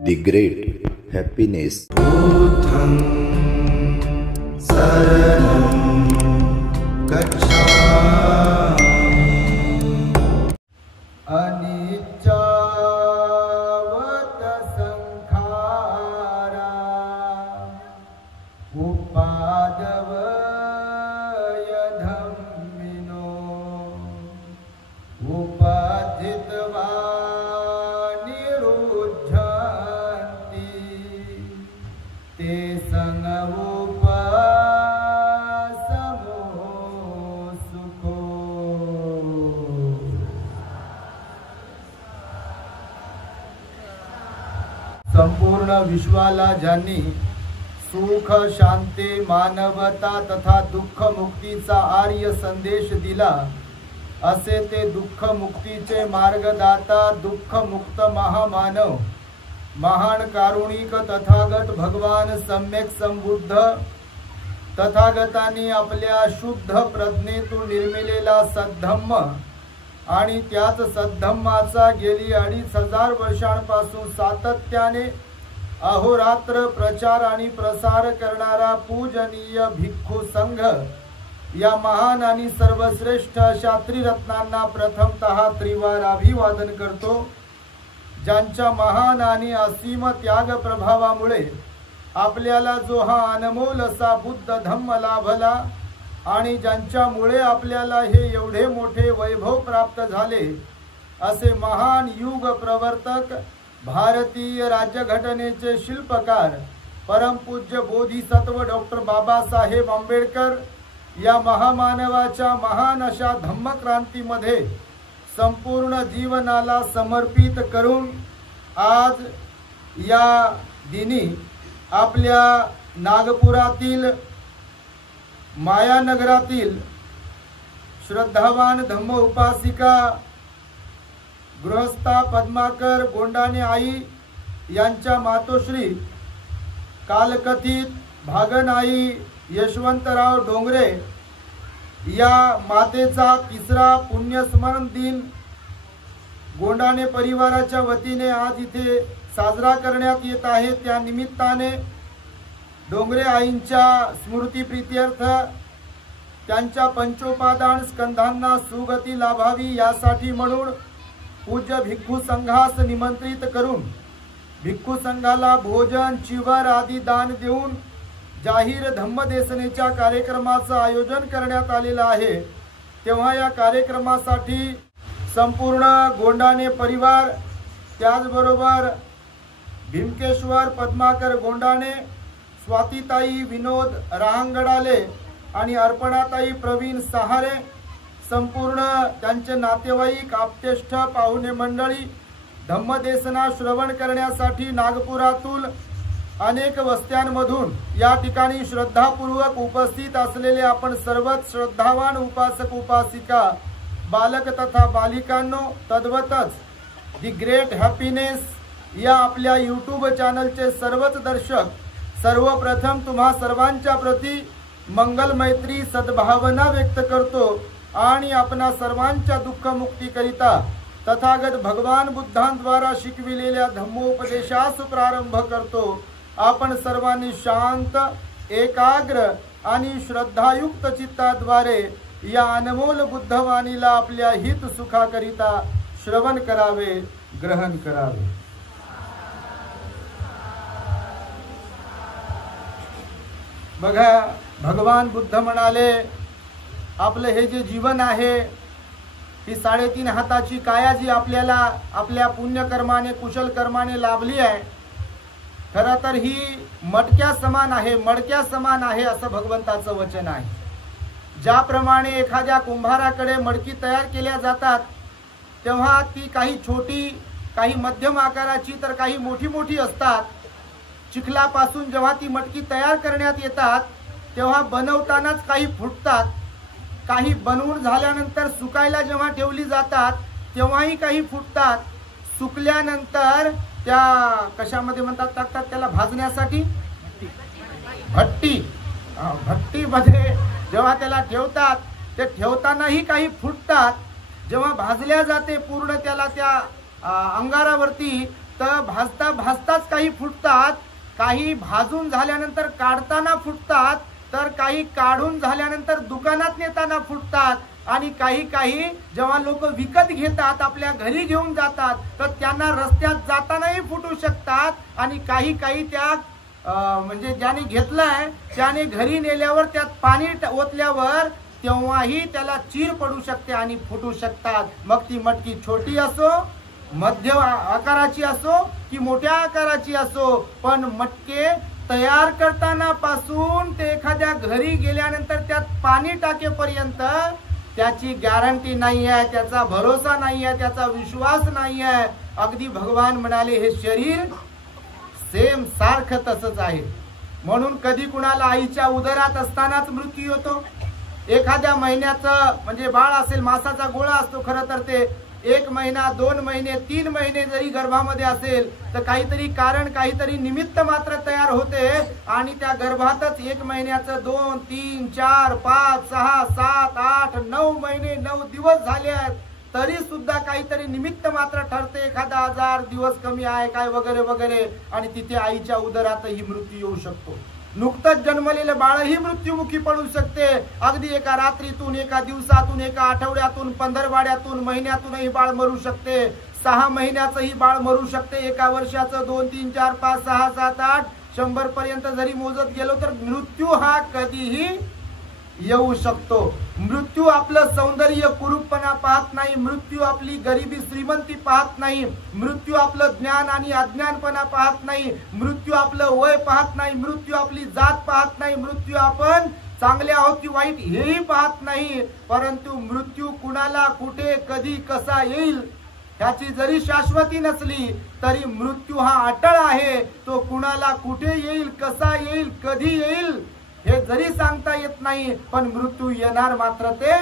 The great happiness. बुद्धं शरणं गच्छामि। अनिच्चावत संखारा उपादवय धम्मिनो उपादित्वा ते संगोपसमो सुखो। संपूर्ण विश्वाला ज्यांनी सुख शांती मानवता तथा दुःख मुक्तीचा आर्य संदेश दिला, असे ते दुःख मुक्तीचे मार्गदाता दुःख मुक्त महामानव महान कारुणिक तथागत भगवान सम्यक संबुद्ध तथागतांनी आपल्या शुद्ध प्रज्ञेतून निर्मिलेला सद्धम्म आणि त्याच सद्धम्माचा गेली 2500 वर्षांपासून सातत्याने अहोरात्र प्रचार आणि प्रसार करणारा पूजनीय भिक्खू संघ या महान आणि सर्वश्रेष्ठ अशा त्रिरत्नांना प्रथमतः त्रिवार अभिवादन करतो, ज्यांच्या महान आणि असीम त्याग प्रभावामुळे आपल्याला जो हा अनमोल असा बुद्ध धम्म लाभला आणि ज्यांच्यामुळे आपल्याला हे एवढे मोठे वैभव प्राप्त झाले, असे महान युग प्रवर्तक भारतीय राज्यघटनेचे शिल्पकार परमपूज्य बोधिसत्व डॉक्टर बाबासाहेब आंबेडकर या महामानवाच्या महान अशा धम्मक्रांतीमध्ये संपूर्ण जीवनाला समर्पित करून आज या दिनी आपल्या नागपुरातील मायानगरातील श्रद्धावान धम्म उपासिका गृहस्था पद्माकर गोंडाणे आई यांच्या मातोश्री कालकथित भागनाई यशवंतराव डोंगरे या मातेचा तिसरा पुण्यस्मरण दिन गोंडाणे परिवाराच्या वतीने आज इथे साजरा करण्यात येत आहे। त्या निमित्ताने डोंगरे आईंच्या स्मृतिप्रीत्यर्थ त्यांच्या पंचोपादान स्कंधांना सुगती लाभावी यासाठी म्हणून पूज्य भिक्खू संघास निमंत्रित करून भिक्खू संघाला भोजन चिवर आदी दान देऊन जाहीर धम्मदेसनेच्या कार्यक्रमाचं आयोजन करण्यात आलेलं आहे। तेव्हा या कार्यक्रमासाठी संपूर्ण गोंडाणे परिवार, त्याचबरोबर भीमकेश्वर पद्माकर गोंडाणे, स्वातीताई विनोद रहांगडाले आणि अर्पणाताई प्रवीण सहारे, संपूर्ण त्यांचे नातेवाईक आप्तेष्ट पाहुणे मंडळी धम्मदेसना श्रवण करण्यासाठी नागपुरातून अनेक वस्त्यांमधून या ठिकाणी श्रद्धापूर्वक उपस्थित असलेले आपण सर्वच श्रद्धावान उपासक उपासिका बालक तथा बालिकांनो, तद्वतच दी ग्रेट हॅपीनेस या आपल्या यूट्यूब चॅनलचे सर्वच दर्शक, सर्वप्रथम तुम्हा सर्वांच्या प्रती मंगल मैत्री सद्भावना व्यक्त करतो आणि आपणा सर्वांच्या दुःखमुक्तीकरिता तथागत भगवान बुद्धांद्वारा शिकविलेल्या धम्मोपदेशास प्रारंभ करतो। आपण सर्वांनी शांत, एकाग्र आणि श्रद्धायुक्त चित्ताद्वारे या अनमोल बुद्धवाणीला आपल्या हित सुखाकरिता श्रवण करावे, ग्रहण करावे। बघा, भगवान बुद्ध म्हणाले, आपलं हे जे जीवन आहे, ही 3.5 हाताची काया जी आपल्याला आपल्या पुण्यकर्माने कुशल कर्माने लाभली आहे, खरं तर ही मटक्या समान आहे, मडक्या समान आहे असं भगवंताचं वचन आहे। ज्याप्रमाणे एखाद्या कुंभाराकडे मडकी तयार केल्या जातात, तेव्हा ती काही छोटी, काही मध्यम आकाराची तर काही मोठी मोठी असतात। चिखलापासून जेव्हा ती मटकी तयार करण्यात येतात, तेव्हा बनवतानाच काही फुटतात, काही बनवून झाल्यानंतर सुकायला जेव्हा ठेवली जातात तेव्हाही काही फुटतात। सुकल्यानंतर त्या कशामध्ये म्हणतात टाकतात त्याला भाजण्यासाठी, भट्टी, भट्टीमध्ये जेव्हा त्याला ठेवतात, ते ठेवतानाही काही फुटतात। जेव्हा भाजल्या जाते पूर्ण त्याला त्या अंगारावरती, तर भाजता भाजताच काही फुटतात, काही भाजून झाल्यानंतर काढताना फुटतात, तर काही काढून झाल्यानंतर दुकानात नेताना फुटतात, आणि काही जेव्हा लोक विकत घेतात आपल्या घरी घेऊन जातात तर त्यांना रस्त्यात जातानाही फुटू शकतात, आणि काही त्या म्हणजे ज्याने घेतलाय त्याने घरी नेल्यावर त्यात पाणी ओतल्यावर तेव्हाही त्याला चीर पडू शकते आणि फुटू शकतात. मग ती मटकी छोटी असो, मध्य आकाराची असो की मोठ्या आकाराची असो, पण मटके तयार करताना पासून ते एखाद्या घरी गेल्यानंतर त्यात पाणी टाकेपर्यंत त्याची गॅरंटी नाही आहे, त्याचा भरोसा नाही आहे, त्याचा विश्वास नाही आहे. अगदी भगवान म्हणाले हे शरीर सेम सारखं तसंच आहे. म्हणून कधी कुणाला आईच्या उदरात असतानाच मृत्यू होतो. एखाद्या महिन्याचं म्हणजे बाळ असेल, मासाचा गोळा असतो खरं तर ते 1 महिना 2 महिने 3 महिने जरी गर्भामध्ये असेल तर काहीतरी कारण काहीतरी निमित्त मात्र तयार होते, आणि त्या गर्भातच 1 महिन्याचं 2 3 4 5 6 7 8 9 महिने 9 दिवस झाले आहेत तरी सुद्धा काहीतरी निमित्त मात्र ठरते, एखादा आजार दिवस कमी आहे काय वगैरे वगैरे, आणि तिथे आईच्या उदरातही मृत्यू येऊ शकतो. नुकतंच जन्मलेलं बाळही मृत्युमुखी पडू शकते. अगदी एका रात्रीतून, एका दिवसातून, एका आठवड्यातून, 15 महिन्यातूनही बाळ मरू शकते. 6 महिन्याचंही बाळ मरू शकते. 1 वर्षाचं 2 3 4 5 6 7 8 100 पर्यंत जरी मोजत गेलो तर मृत्यू हा कधीही येऊ शकतो. मृत्यू आपलं सौंदर्य कुरूपपणा पाहत नाही, मृत्यू आपली गरिबी श्रीमंती पाहत नाही, मृत्यू आपलं ज्ञान आणि अज्ञानपणा पाहत नाही, मृत्यू आपलं वय पाहत नाही, मृत्यू आपली जात पाहत नाही, मृत्यू आपण चांगले आहोत की वाईट हेही पाहत नाही. परंतु मृत्यू कुणाला कुठे कधी कसा येईल ह्याची जरी शाश्वती नसली तरी मृत्यू हा अटळ आहे. तो कुणाला कुठे येईल, कसा येईल, कधी येईल हे जरी सांगता येत नाही, पण मृत्यू येणार मात्र ते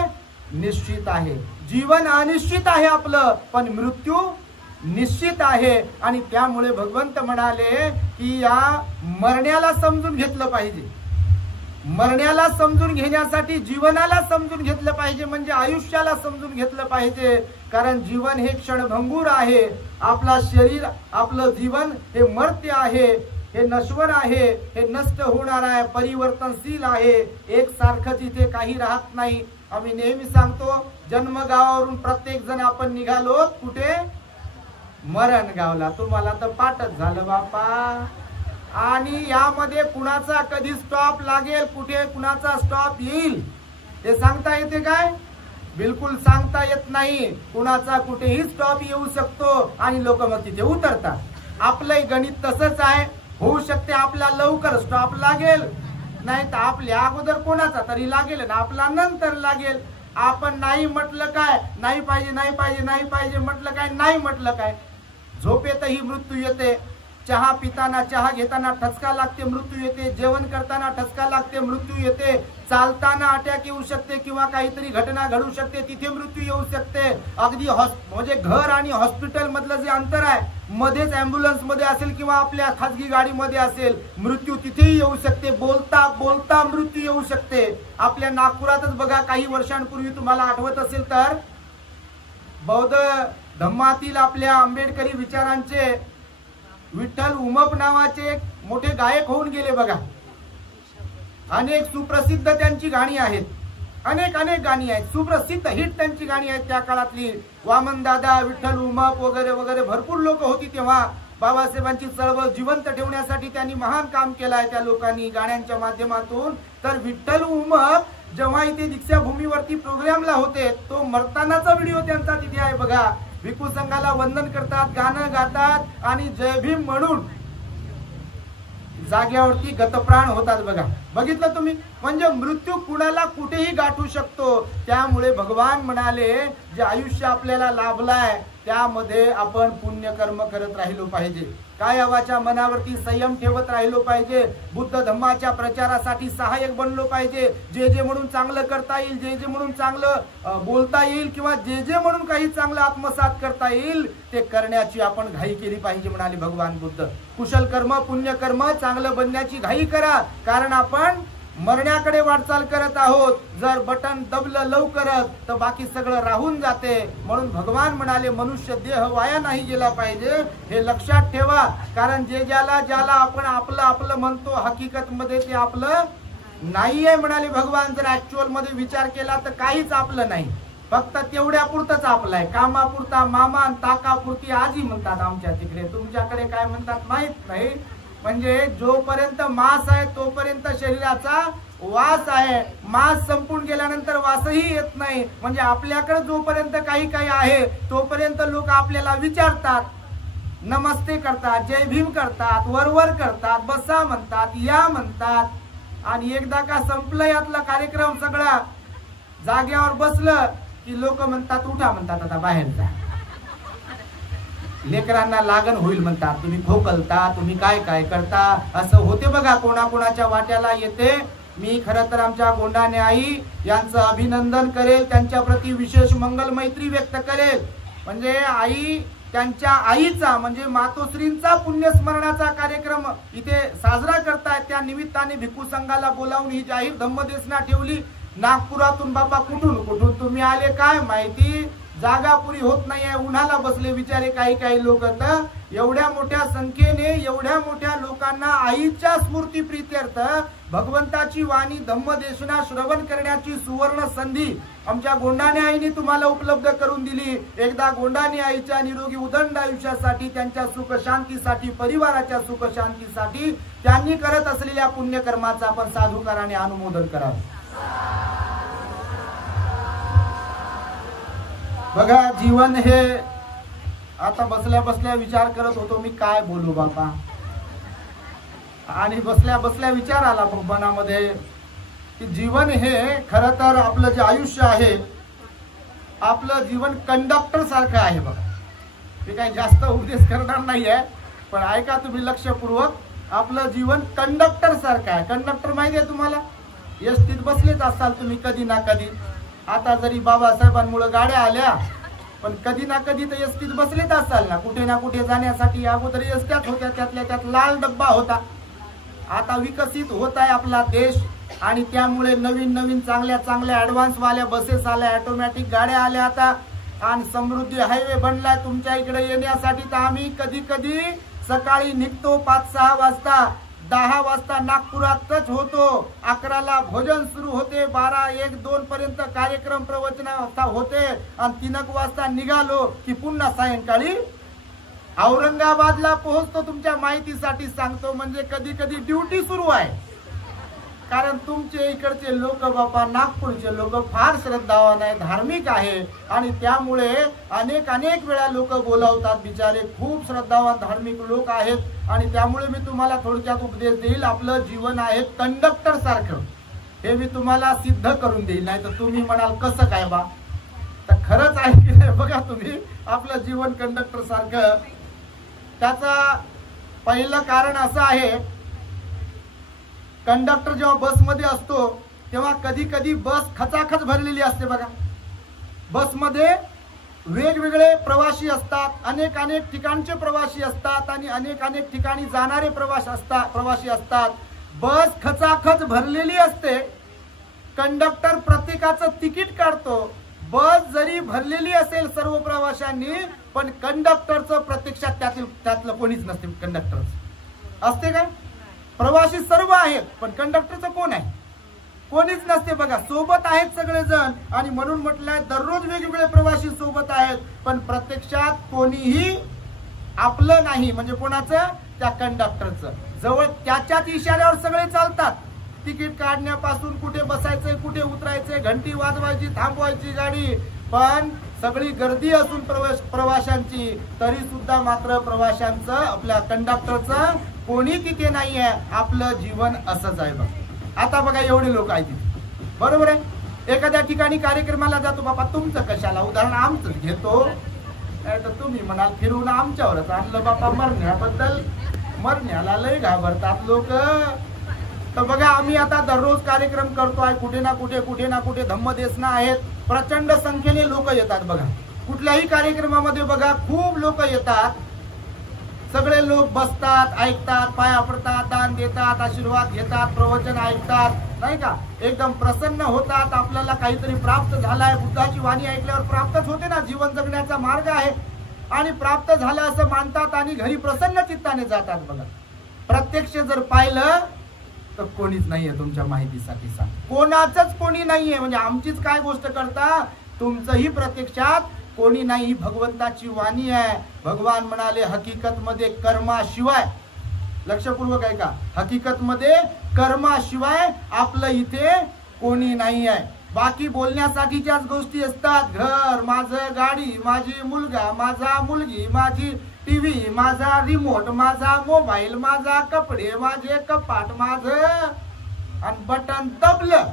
निश्चित आहे. जीवन अनिश्चित आहे आपलं, पण मृत्यू निश्चित आहे. आणि त्यामुळे भगवंत म्हणाले की या मरण्याला समजून घेतलं पाहिजे. मरण्याला समजून घेण्यासाठी जीवनाला समजून घेतलं पाहिजे, म्हणजे आयुष्याला समजून घेतलं पाहिजे. कारण जीवन हे क्षणभंगूर आहे. आपला शरीर, आपलं जीवन हे मर्त्य आहे, हे नश्वर आहे, हे नष्ट होणार आहे, परिवर्तनशील आहे, एक सारखं तिथे काही राहत नाही. आम्ही नेहमी सांगतो जन्मगावावरून प्रत्येक जण आपण निघालो कुठे, मरण गावला. तुम्हाला तर पाठच झालं बापा. आणि यामध्ये कुणाचा कधी स्टॉप लागेल, कुठे कुणाचा स्टॉप येईल ते सांगता येते काय? बिलकुल सांगता येत नाही. कुणाचा कुठेही स्टॉप येऊ शकतो आणि लोक मग तिथे उतरतात. आपलंही गणित तसंच आहे. होऊ शकते आपला लवकर स्टॉप लागेल, नाही तर आपल्या अगोदर कोणाचा तरी लागेल आणि आपला नंतर लागेल. आपण नाही म्हटलं काय, नाही पाहिजे नाही पाहिजे नाही पाहिजे म्हटलं काय, नाही म्हटलं काय. झोपेतही मृत्यू येते, चहा पिताना चहा घेताना ठसका लागते मृत्यू येते, जेवण करताना ठसका लागते मृत्यू येते, चालताना अटॅक येऊ शकते किंवा काहीतरी घटना घडू शकते तिथे मृत्यू येऊ शकते. अगदी म्हणजे घर आणि हॉस्पिटल मधलं जे अंतर आहे मध्येच अँब्युलन्स मध्ये असेल किंवा आपल्या खासगी गाडीमध्ये असेल मृत्यू तिथेही येऊ शकते. बोलता बोलता मृत्यू येऊ शकते. आपल्या नागपुरातच बघा काही वर्षांपूर्वी तुम्हाला आठवत असेल तर बौद्ध धम्मातील आपल्या आंबेडकरी विचारांचे विठ्ठल उमप नावाचे एक मोठे गायक होऊन गेले बघा. अनेक सुप्रसिद्ध त्यांची गाणी आहेत, अनेक गाणी आहेत, सुप्रसिद्ध हिट त्यांची गाणी आहेत त्या काळातली. वामन दादा, विठ्ठल उमप वगैरे वगैरे भरपूर लोक होती तेव्हा. बाबासाहेबांची चळवळ जिवंत ठेवण्यासाठी त्यांनी महान काम केलं आहे त्या लोकांनी गाण्यांच्या माध्यमातून. तर विठ्ठल उमप जेव्हा इथे दीक्षाभूमीवरती प्रोग्रामला होते तो मरतानाचा व्हिडिओ त्यांचा तिथे आहे बघा. भिक्खू संघाला वंदन करतात, गाणं गातात आणि जय भीम म्हणून जाग्यावरती गतप्राण होतात बघा. बघितलं तुम्ही? म्हणजे मृत्यू कुणाला कुठेही गाठू शकतो. त्यामुळे भगवान म्हणाले जे आयुष्य आपल्याला लाभलाय त्यामध्ये आपण पुण्यकर्म करत राहिलो पाहिजे. काय वाचा मनावरती संयम ठेवत राहिलो पाहिजे. बुद्ध धम्माच्या प्रचारासाठी सहाय्यक बनलो पाहिजे. जे जे म्हणून चांगलं करता येईल, जे जे म्हणून चांगलं बोलता येईल किंवा जे जे म्हणून काही चांगलं आत्मसात करता येईल ते करण्याची आपण घाई केली पाहिजे म्हणाले भगवान बुद्ध. कुशल कर्म, पुण्यकर्म, चांगलं बनण्याची घाई करा. कारण आपण मरण्याकडे वाटचाल करत आहोत. जर बटन दबलं लवकरच तर बाकी सगळं राहून जाते. म्हणून भगवान म्हणाले मनुष्य देह वाया नाही गेला पाहिजे, हे लक्षात ठेवा. कारण जे ज्याला आपण आपलं आपलं म्हणतो, हकीकत मध्ये ते आपलं नाहीये म्हणाले भगवान. जर ऍक्च्युअल मध्ये विचार केला तर काहीच आपलं नाही, फक्त तेवढ्या पुरतच आपलं आहे. कामापुरता मामा आणि ताकापुरती आजी म्हणतात आमच्या तिकडे. तुमच्याकडे काय म्हणतात माहित नाही. म्हणजे जोपर्यंत मांस आहे तोपर्यंत शरीराचा वास आहे. मांस संपून गेल्यानंतर वासही येत नाही. म्हणजे आपल्याकडे जोपर्यंत काही काही आहे तोपर्यंत लोक आपल्याला विचारतात, नमस्ते करतात, जय भीम करतात, वरवर करतात, बसा म्हणतात, या म्हणतात. आणि एकदा का संपलं यातला कार्यक्रम सगळा, जाग्यावर बसलं की लोक म्हणतात उठा, म्हणतात आता बाहेर जा, लेकरांना लागण होईल म्हणतात, तुम्ही खोकलता, तुम्ही काय काय करता. असं होते बघा, कोणाकोणाच्या वाट्याला येते. मी खरं तर आमच्या गोंडाने आई यांचं अभिनंदन करेल, त्यांच्या प्रती विशेष मंगल मैत्री व्यक्त करेल. म्हणजे आई, त्यांच्या आईचा म्हणजे मातोश्रींचा पुण्यस्मरणाचा कार्यक्रम इथे साजरा करतायत. त्या निमित्ताने भिक्खू संघाला बोलावून ही जाहीर धम्मदेसना ठेवली. नागपुरातून बाबा कुठून कुठून तुम्ही आले काय माहिती, जागा पुरी होत नाहीये, उन्हाला बसले विचारे काही काही लोक. तर एवढ्या मोठ्या संख्येने एवढ्या मोठ्या लोकांना आईच्या स्मृती प्रीत्यर्थ भगवंताची वाणी धम्मदेशना श्रवण करण्याची सुवर्ण संधी आमच्या गोंडाने आईने तुम्हाला उपलब्ध करून दिली. एकदा गोंडाने आईच्या निरोगी उदंड आयुष्यासाठी, त्यांच्या सुख शांतीसाठी, परिवाराच्या सुख शांतीसाठी त्यांनी करत असलेल्या पुण्यकर्माचं आपण साधुकाराने अनुमोदन करावं. बघा, जीवन हे आता बसल्या बसल्या विचार करत होतो मी काय बोलू बापा. आणि बसल्या बसल्या विचार आला मनामध्ये की जीवन हे खरं तर आपलं जे आयुष्य आहे, आपलं जीवन कंडक्टर सारखं आहे बघा. मी काही जास्त उपदेश करणार नाहीये, पण ऐका तुम्ही लक्षपूर्वक. आपलं जीवन कंडक्टर सारखं आहे. कंडक्टर माहिती आहे तुम्हाला, एसटीत बसलेच असाल तुम्ही कधी ना कधी. आता जरी बाबासाहेबांमुळे गाड्या आल्या, पण कधी ना कधी तर एसटीत बसलेच असाल ना. कुठे ना कुठे जाण्यासाठी अगोदर एसट्याच होत्या, त्यातल्या त्यात लाल डब्बा होता. आता विकसित होत आहे आपला देश आणि त्यामुळे नवीन नवीन चांगल्या चांगल्या ऍडव्हान्स वाल्या बसेस आल्या, ऑटोमॅटिक गाड्या आल्या आता. आणि समृद्धी हायवे बनलाय तुमच्या इकडे येण्यासाठी. तर आम्ही कधी कधी सकाळी निघतो 5-6 वाजता, 10 वाजता नागपुरातच होतो, 11ला भोजन सुरू होते, 12-1-2 पर्यंत कार्यक्रम प्रवचन होते आणि 3 वाजता निघालो की पुन्हा सायंकाळी औरंगाबादला पोहोचतो. तुमच्या माहितीसाठी सांगतो, म्हणजे कधी कधी ड्युटी सुरू आहे. कारण तुमचे इकडचे लोक बापा, नागपूरचे लोक फार श्रद्धावान आहे, धार्मिक आहे आणि त्यामुळे अनेक वेळा लोक बोलावतात. बिचारे खूप श्रद्धावान धार्मिक लोक आहेत आणि त्यामुळे मी तुम्हाला थोडक्यात उपदेश देईल. आपलं जीवन आहे कंडक्टर सारखं, हे मी तुम्हाला सिद्ध करून देईल. नाही तर तुम्ही म्हणाल कसं काय बा, तर खरंच आहे की नाही बघा तुम्ही. आपलं जीवन कंडक्टर सारखं. त्याचं पहिलं कारण असं आहे, कंडक्टर जेव्हा बसमध्ये असतो तेव्हा कधी कधी बस खचाखच भरलेली असते बघा. बसमध्ये वेगवेगळे प्रवासी असतात, अनेक ठिकाणचे प्रवासी असतात आणि अनेक ठिकाणी जाणारे प्रवासी असतात. बस खचाखच भरलेली असते. कंडक्टर प्रत्येकाचं तिकीट काढतो. बस जरी भरलेली असेल सर्व प्रवाशांनी, पण कंडक्टरचं प्रत्यक्षात त्यातलं कोणीच नसते. कंडक्टरचं असते काय, प्रवासी सर्व आहेत पण कंडक्टरचं कोण आहे, कोणीच नसते बघा. सोबत आहेत सगळेजण आणि म्हणून म्हटलंय दररोज वेगवेगळे प्रवासी सोबत आहेत, पण प्रत्यक्षात कोणीही आपलं नाही. म्हणजे कोणाचं, त्या कंडक्टरचं. जवळ त्याच्याच इशाऱ्यावर सगळे चालतात. तिकीट काढण्यापासून कुठे बसायचंय, कुठे उतरायचंय, घंटी वाजवायची, थांबवायची गाडी. पण सगळी गर्दी असून प्रवाशांची, तरी सुद्धा मात्र प्रवाशांचं, आपल्या कंडक्टरचं कोणी तिथे नाहीये. आपलं जीवन असंच आहे बघ. आता बघा एवढे लोक आहेत तिथे, बरोबर आहे. एखाद्या ठिकाणी कार्यक्रमाला जातो, बाबा तुमचं कशाला, उदाहरण आमचंच घेतो. तर तुम्ही म्हणाल फिरून आमच्यावरच आणलं बाबा. मरण्याला लय घाबरतात लोक. तर बघा आम्ही आता दररोज कार्यक्रम करतोय, कुठे ना कुठे धम्मदेसना आहेत. प्रचंड संख्येने लोक येतात बघा. कुठल्याही कार्यक्रमामध्ये बघा खूप लोक येतात. सगळे लोक बसतात, ऐकतात, पाया पडतात, दान देतात, आशीर्वाद घेतात, प्रवचन ऐकतात, नाही का, एकदम प्रसन्न होतात. आपल्याला काहीतरी प्राप्त झालाय. बुद्धाची वाणी ऐकल्यावर प्राप्तच होते ना, जीवन जगण्याचा मार्ग आहे आणि प्राप्त झालं असं मानतात आणि घरी प्रसन्न चित्ताने जातात. बघा, प्रत्यक्ष जर पाहिलं तर कोणीच नाहीये. तुमच्या माहितीसाठी सांग, कोणाचंच कोणी नाहीये. म्हणजे आमचीच काय गोष्ट करता, तुमचंही प्रत्यक्षात कोणी नाही. ही भगवंताची वाणी आहे. भगवान म्हणाले हकीकत मध्ये कर्माशिवाय, लक्षपूर्वक आहे का, हकीकत मध्ये कर्माशिवाय आपलं इथे कोणी नाही आहे. बाकी बोलण्यासाठीच्याच गोष्टी असतात. घर माझं, गाडी माझी, मुलगा माझा, मुलगी माझी, टीव्ही माझा, रिमोट माझा, मोबाईल माझा, कपडे माझे, कपाट माझं, आणि बटन दबलं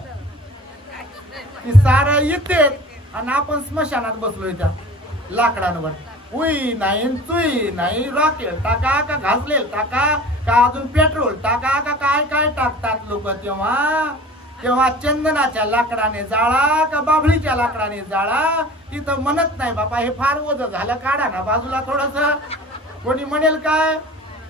की सारं इथे. आणि आपण स्मशानात बसलोय त्या लाकडांवर. उई नाही, चुई नाही, रॉकेट टाका का घासलेल टाका का अजून पेट्रोल टाका का काय काय टाकतात लोक. तेव्हा चंदनाच्या लाकडाने जाळा का बाभळीच्या लाकडाने जाळा. तिथं म्हणत नाही बाबा हे फार ओझं झालं, काढा ना बाजूला थोडस. कोणी म्हणेल काय.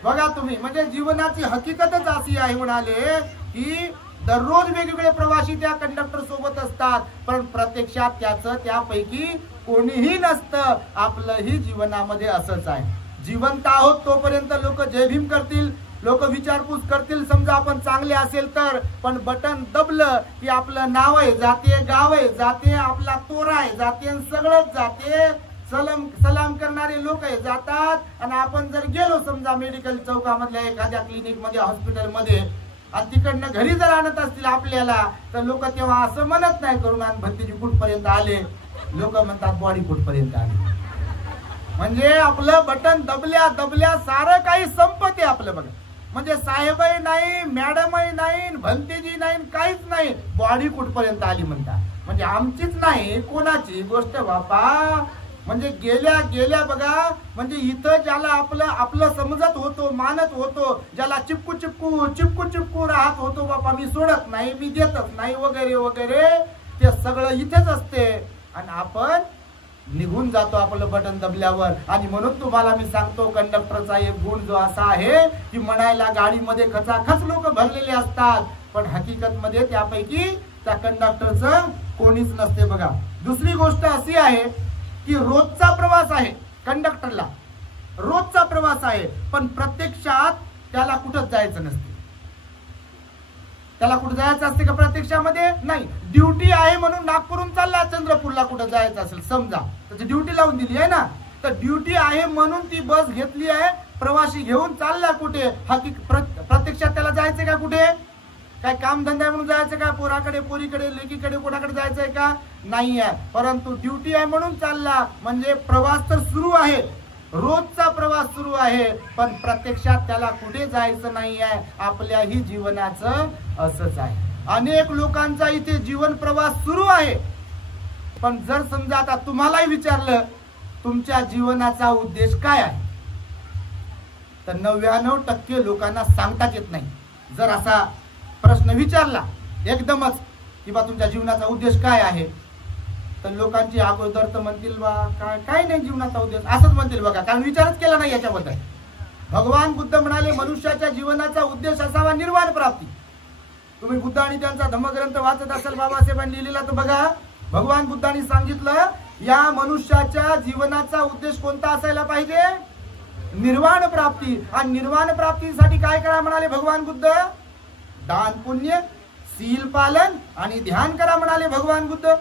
बघा तुम्ही, म्हणजे जीवनाची हकीकतच अशी आहे. म्हणाले की दररोज वेगवेगळे प्रवासी त्या कंडक्टर सोबत असतात, पण प्रत्यक्षात त्याचं त्यापैकी कोणीही नसतं. आपलंही जीवनामध्ये असंच आहे. जिवंत आहोत तोपर्यंत लोक जय भीम करतील, लोक विचारपूस करतील, समजा आपण चांगले असेल तर. पण बटन दबलं की आपलं नाव आहे जाते, गाव आहे जाते, आपला तोरा आहे जाते, सगळंच जाते. सलाम करणारे लोक आहे जातात. आणि आपण जर गेलो समजा मेडिकल चौकामधल्या एखाद्या क्लिनिक मध्ये, हॉस्पिटल मध्ये, आणि तिकडनं घरी जर आणत असतील आपल्याला, तर लोक तेव्हा असं म्हणत नाही करुणान भंतीजी कुठपर्यंत आले. लोक म्हणतात बॉडी कुठपर्यंत आली. म्हणजे आपलं बटन दबल्या दबल्या सारं काही संपते आपलं. बघा, म्हणजे साहेबही नाही, मॅडमही नाही, भंतीजी नाही, काहीच नाही, बॉडी कुठपर्यंत आली म्हणतात. म्हणजे आमचीच नाही, कोणाची गोष्ट बापा. म्हणजे गेल्या बघा. म्हणजे इथं ज्याला आपलं समजत होतो, मानत होतो, ज्याला चिपकू राहत होतो, बापा मी सोडत नाही, मी देतच नाही वगैरे वगैरे, ते सगळं इथेच असते. आणि आपण निघून जातो आपलं बटन दबल्यावर. आणि म्हणून तुम्हाला मी सांगतो, कंडक्टरचा एक गुण जो असा आहे की म्हणायला गाडीमध्ये खचाखच लोक भरलेले असतात, पण हकीकत मध्ये त्यापैकी त्या कंडक्टरचं कोणीच नसते. बघा, दुसरी गोष्ट अशी आहे की रोजचा प्रवास आहे कंडक्टरला, रोजचा प्रवास आहे, पण प्रत्यक्षात त्याला कुठंच जायचं नसते. त्याला कुठं जायचं असते का प्रत्यक्षामध्ये? नाही. ड्युटी आहे म्हणून नागपूरहून चालला चंद्रपूरला कुठं जायचं असेल समजा, त्याची ड्युटी लावून दिली आहे ना, तर ड्युटी आहे म्हणून ती बस घेतली आहे, प्रवासी घेऊन चालला कुठे. प्रत्यक्षात त्याला जायचंय का कुठे? काय कामधंदा म्हणून जायचं का? पोराकडे, पोरीकडे, लेकीकडे, कोणाकडे जायचंय का? नाही आहे. परंतु ड्युटी आहे म्हणून चालला. म्हणजे प्रवास तर सुरू आहे, रोजचा प्रवास सुरू आहे, पण प्रत्यक्षात त्याला कुठे जायचं नाही आहे. आपल्याही जीवनाचं असंच आहे. अनेक लोकांचा इथे जीवन प्रवास सुरू आहे, पण जर समजा आता तुम्हालाही विचारलं तुमच्या जीवनाचा उद्देश काय आहे, तर 99% लोकांना सांगताच येत नाही. जर असा प्रश्न विचारला एकदमच की बा तुमच्या जीवनाचा उद्देश काय आहे, तर लोकांची अगोदर तर म्हणतील बा काय नाही जीवनाचा उद्देश, असंच म्हणतील. बघा, कारण विचारच केला नाही याच्याबद्दल. भगवान बुद्ध म्हणाले मनुष्याच्या जीवनाचा उद्देश असावा निर्वाण प्राप्ती. तुम्ही बुद्ध आणि त्यांचा धम्मग्रंथ वाचत असाल बाबासाहेबांनी लिहिलेला, तर बघा भगवान बुद्धांनी सांगितलं या मनुष्याच्या जीवनाचा उद्देश कोणता असायला पाहिजे? निर्वाण प्राप्ती. आणि निर्वाण प्राप्तीसाठी काय करा म्हणाले भगवान बुद्ध? दान पुण्य, शील पालन आणि ध्यान करा म्हणाले भगवान बुद्ध.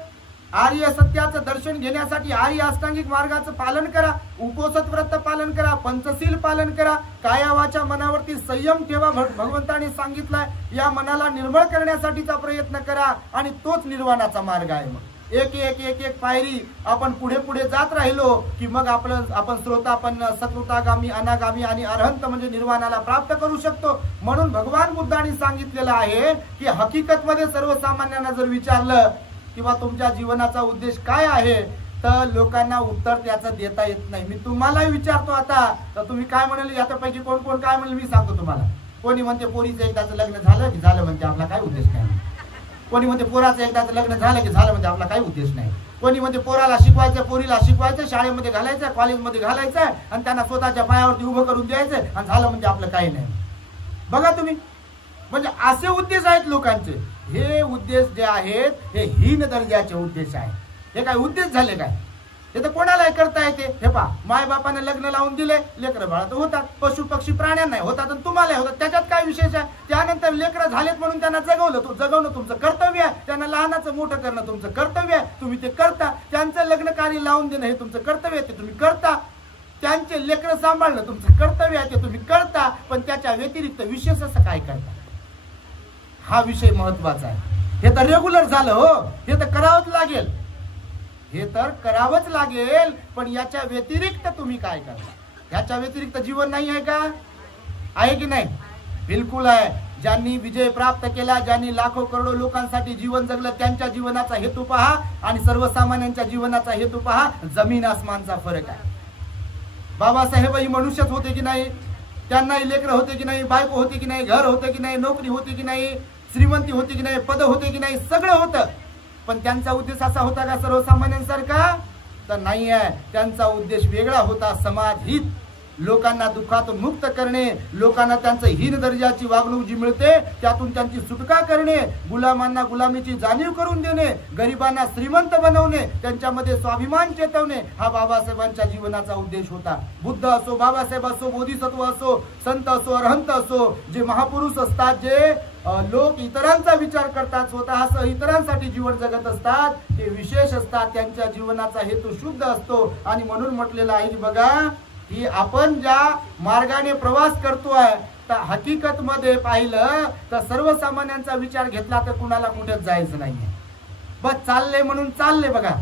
आर्य सत्याचं दर्शन घेण्यासाठी आर्य अष्टांगिक मार्गाचं पालन करा, उपोषित व्रत पालन करा, पंचशील पालन करा, कायावाच्या मनावरती संयम ठेवा. भगवंताने सांगितलंय या मनाला निर्मळ करण्यासाठीचा प्रयत्न करा, आणि तोच निर्वाणाचा मार्ग आहे. मग एक एक एक एक पायरी आपण पुढे पुढे जात राहिलो की मग आपण श्रोतापन्न, सकृतागामी, अनागामी आणि अरहंत म्हणजे निर्वाणाला प्राप्त करू शकतो. म्हणून भगवान बुद्धांनी सांगितलेलं आहे की हकीकत मध्ये सर्वसामान्यांना जर विचारलं किंवा तुमच्या जीवनाचा उद्देश काय आहे, तर लोकांना उत्तर त्याचं देता येत नाही. मी तुम्हालाही विचारतो आता, तर तुम्ही काय म्हणाले याच्यापैकी कोण कोण काय म्हणेल मी सांगतो तुम्हाला. कोणी म्हणते पोरीचं एकदाचं लग्न झालं की झालं म्हणते, आपला काय उद्देश काय. कोणी म्हणते पोराचं एकदाच लग्न झालं की झालं म्हणजे आपला काही उद्देश नाही. कोणी म्हणते पोराला शिकवायचं, पोरीला शिकवायचं, शाळेमध्ये घालायचं, कॉलेजमध्ये घालायचं आणि त्यांना स्वतःच्या पायावरती उभं करून द्यायचं आणि झालं म्हणजे आपलं काही नाही. बघा तुम्ही, म्हणजे असे उद्देश आहेत लोकांचे. हे उद्देश जे आहेत हे हीन दर्जाचे उद्देश आहेत. हे काय उद्देश झाले काय? हे तर कोणालाही करता येते. हे पहा, माय बापाने लग्न लावून दिले, लेकरं बाळा तर होतात, पशु पक्षी प्राण्यांना होतात आणि तुम्हालाही होतात. त्याच्यात काय विशेष आहे? त्यानंतर लेकरं झालेत म्हणून त्यांना जगवलं, तो जगवणं तुमचं कर्तव्य आहे. त्यांना लहानाचं मोठं करणं तुमचं कर्तव्य आहे, तुम्ही ते करता. त्यांचं लग्न कार्य लावून देणं हे तुमचं कर्तव्य आहे, ते तुम्ही करता. त्यांचे लेकरं सांभाळणं तुमचं कर्तव्य आहे, ते तुम्ही करता. पण त्याच्या व्यतिरिक्त विशेष असं काय करता? हा विषय महत्वाचा आहे. हे तर रेग्युलर झालं हो, हे तर करावंच लागेल, हे तर करावंच लागेल. पण याच्या व्यतिरिक्त तुम्ही काय करता? याच्या व्यतिरिक्त जीवन नाही आहे का? आहे की नाही? बिलकुल आहे. ज्यांनी विजय प्राप्त केला, ज्यांनी लाखो करोडो लोकांसाठी जीवन जगलं, त्यांच्या जीवनाचा हेतू पहा आणि सर्वसामान्यांच्या जीवनाचा हेतू पहा. जमीन आसमानचा फरक आहे. बाबासाहेबही मनुष्यच होते की नाही? त्यांनाही लेकरं होते की नाही? बायको होते की नाही? घर होते की नाही? नोकरी होती की नाही? श्रीमंती होती की नाही? पद होते की नाही? सगळं होतं. पण त्यांचा उद्देश असा होता का सर्वसामान्यांसारखा? तर नाही आहे. त्यांचा उद्देश वेगळा होता. समाज हित, लोकांना दुःखातून मुक्त करणे, लोकांना त्यांचं हीन दर्जाची वागणूक जी मिळते त्यातून त्यांची सुटका करणे, गुलामांना गुलामीची जाणीव करून देणे, गरिबांना श्रीमंत बनवणे, त्यांच्यामध्ये स्वाभिमान चेतवणे, हा बाबासाहेबांच्या जीवनाचा उद्देश होता. बुद्ध असो, बाबासाहेब असो, बोधिसत्व असो, संत असो, अरहंत असो, जे महापुरुष असतात, जे लोक इतरांचा विचार करतात, स्वतःसह इतरांसाठी जीवन जगत असतात, ते विशेष असतात. त्यांच्या जीवनाचा हेतू शुद्ध असतो. आणि म्हणून म्हटलेलं आहे की बघा की आपण ज्या मार्गाने प्रवास करतोय तर हकीकत मध्ये पाहिलं तर सर्वसामान्यांचा विचार घेतला तर कुणाला कुठेच जायचं नाहीये. बस चाललंय म्हणून चाललंय. बघा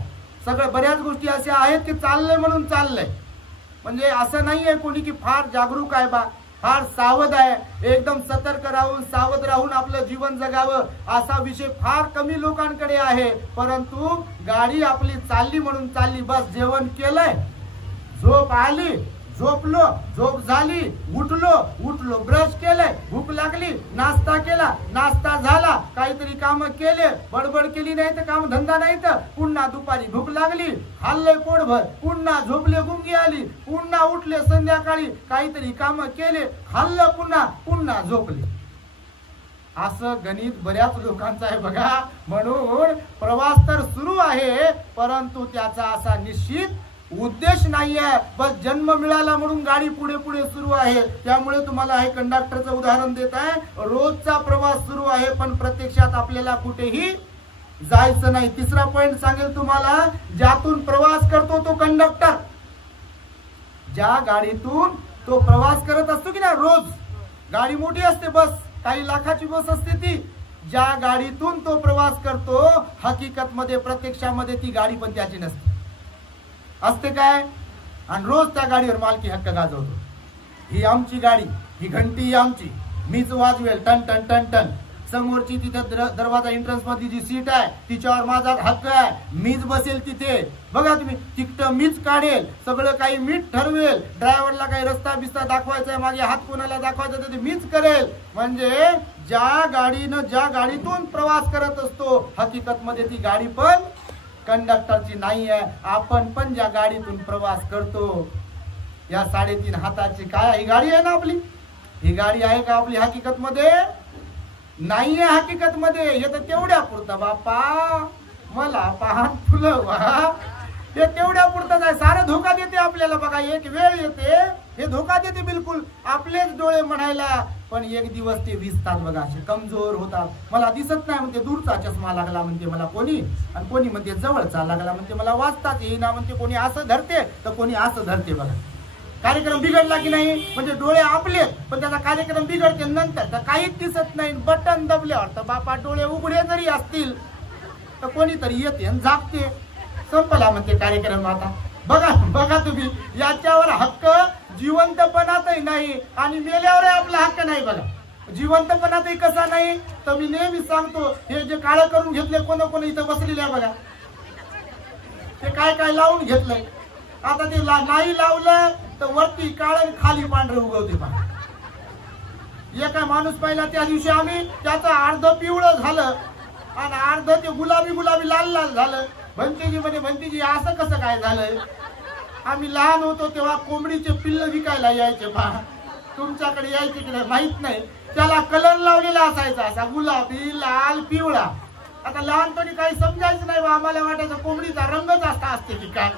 सगळं बऱ्याच गोष्टी अशा आहेत की चाललंय म्हणून चाललंय. म्हणजे असं नाहीये कोणी की फार जागरूक आहे बा, फार सावध आहे, एकदम सतर्क राहून सावध राहून आपलं जीवन जगावं असा विषय फार कमी लोकांकडे आहे. परंतु गाडी आपली चालली म्हणून चालली. बस जेवण केलंय, झोप आली, झोपलो, झोप झाली, उठलो, ब्रश केलंय, भूक लागली, नाश्ता केला, नाश्ता झाला, काहीतरी काम केले, बडबड केली नाही तर काम धंदा नाही तर पुन्हा दुपारी भूक लागली, खाल्लंय पोटभर, पुन्हा झोपले, गुंगी आली, पुन्हा उठले, संध्याकाळी काहीतरी काम केले, खाल्लं, पुन्हा झोपले. असं गणित बऱ्याच लोकांचं आहे बघा. म्हणून प्रवास तर सुरू आहे परंतु त्याचा असा निश्चित उद्देश नाहीये. बस जन्म मिळाला म्हणून गाडी पुढे पुढे सुरू आहे. त्यामुळे तुम्हाला हे कंडक्टरचं उदाहरण देत आहे. रोजचा प्रवास सुरू आहे पण प्रत्यक्षात आपल्याला कुठेही जायचं नाही. तिसरा पॉइंट सांगेल तुम्हाला, ज्यातून प्रवास करतो तो कंडक्टर, ज्या गाडीतून तो प्रवास करत असतो की ना, रोज गाडी मोठी असते, बस काही लाखाची बस असते ती, ज्या गाडीतून तो प्रवास करतो हकीकत मध्ये प्रत्यक्षामध्ये ती गाडी पण त्याची नसते, असते काय, आणि रोज त्या गाडीवर मालकी हक्क गाजवतो. ही आमची गाडी, ही घंटी ही आमची, मीच वाजवेल, टन टन टन टन. समोरची तिथे दरवाजा एंट्रन्स मध्ये जी सीट आहे तिच्यावर माझा हक्क आहे, मीच बसेल तिथे. बघा तुम्ही, तिकीट मीच काढेल, सगळं काही मीच ठरवेल, ड्रायव्हरला काही रस्ता बिस्ता दाखवायचा आहे, मागे हात कोणाला दाखवायचा ते मीच करेल. म्हणजे ज्या गाडीतून प्रवास करत असतो हकीकत मध्ये ती गाडी पण कंडक्टरची नाही आहे. आपण पण ज्या गाडीतून प्रवास करतो, या 3.5 हाताची काय ही गाडी आहे ना आपली, ही गाडी आहे का आपली हकीकत मध्ये? नाहीये हकीकत मध्ये. हे तर तेवढ्या पुरतं बाप्पा, मला पाहत फुलवा, हे तेवढ्या पुरतच आहे. सारं धोका देते आपल्याला. बघा एक वेळ येते हे धोका देते बिलकुल, आपलेच डोळे म्हणायला, पण एक दिवस ते विसतात बघा, असे कमजोर होतात. मला दिसत नाही म्हणते, दूरचा चष्मा लागला म्हणते मला कोणी, आणि कोणी म्हणते जवळचा लागला म्हणते मला वाचताच येईना म्हणते, कोणी असं धरते तर कोणी असं धरते. बघा कार्यक्रम बिघडला की नाही, म्हणजे डोळे आपले पण त्याचा कार्यक्रम बिघडते नंतर तर काहीच दिसत नाही. बटन दबल्यावर तर बापा डोळे उघडे जरी असतील तर कोणीतरी येते आणि झाकते, संपला म्हणते कार्यक्रम आता. बघा तुम्ही, याच्यावर हक्क जिवंतपणातही नाही आणि मेल्यावर आपला हक्क नाही. बघा जिवंतपणातही कसा नाही तर मी नेहमी सांगतो, हे जे काळं करून घेतले कोण इथं बसलेले आहे बघा, ते काय लावून घेतलंय. आता ते नाही लावलं तर वरती काळं खाली पांढरे उगवते. पहा एका माणूस पाहिला त्या दिवशी आम्ही, त्याचं अर्ध पिवळं झालं आणि अर्ध ते गुलाबी गुलाबी लाल लाल झालं. भंतेजी म्हणे भंतेजी असं कसं काय झालंय? आम्ही लहान होतो तेव्हा कोंबडीचे पिल्ल विकायला यायचे पहा, तुमच्याकडे यायचे की नाही माहित नाही. त्याला कलर लावलेला असायचा, असा गुलाबी लाल पिवळा. आता लहानपणी काही समजायचं नाही, आम्हाला वाटायचं कोंबडीचा रंगच असते की काय.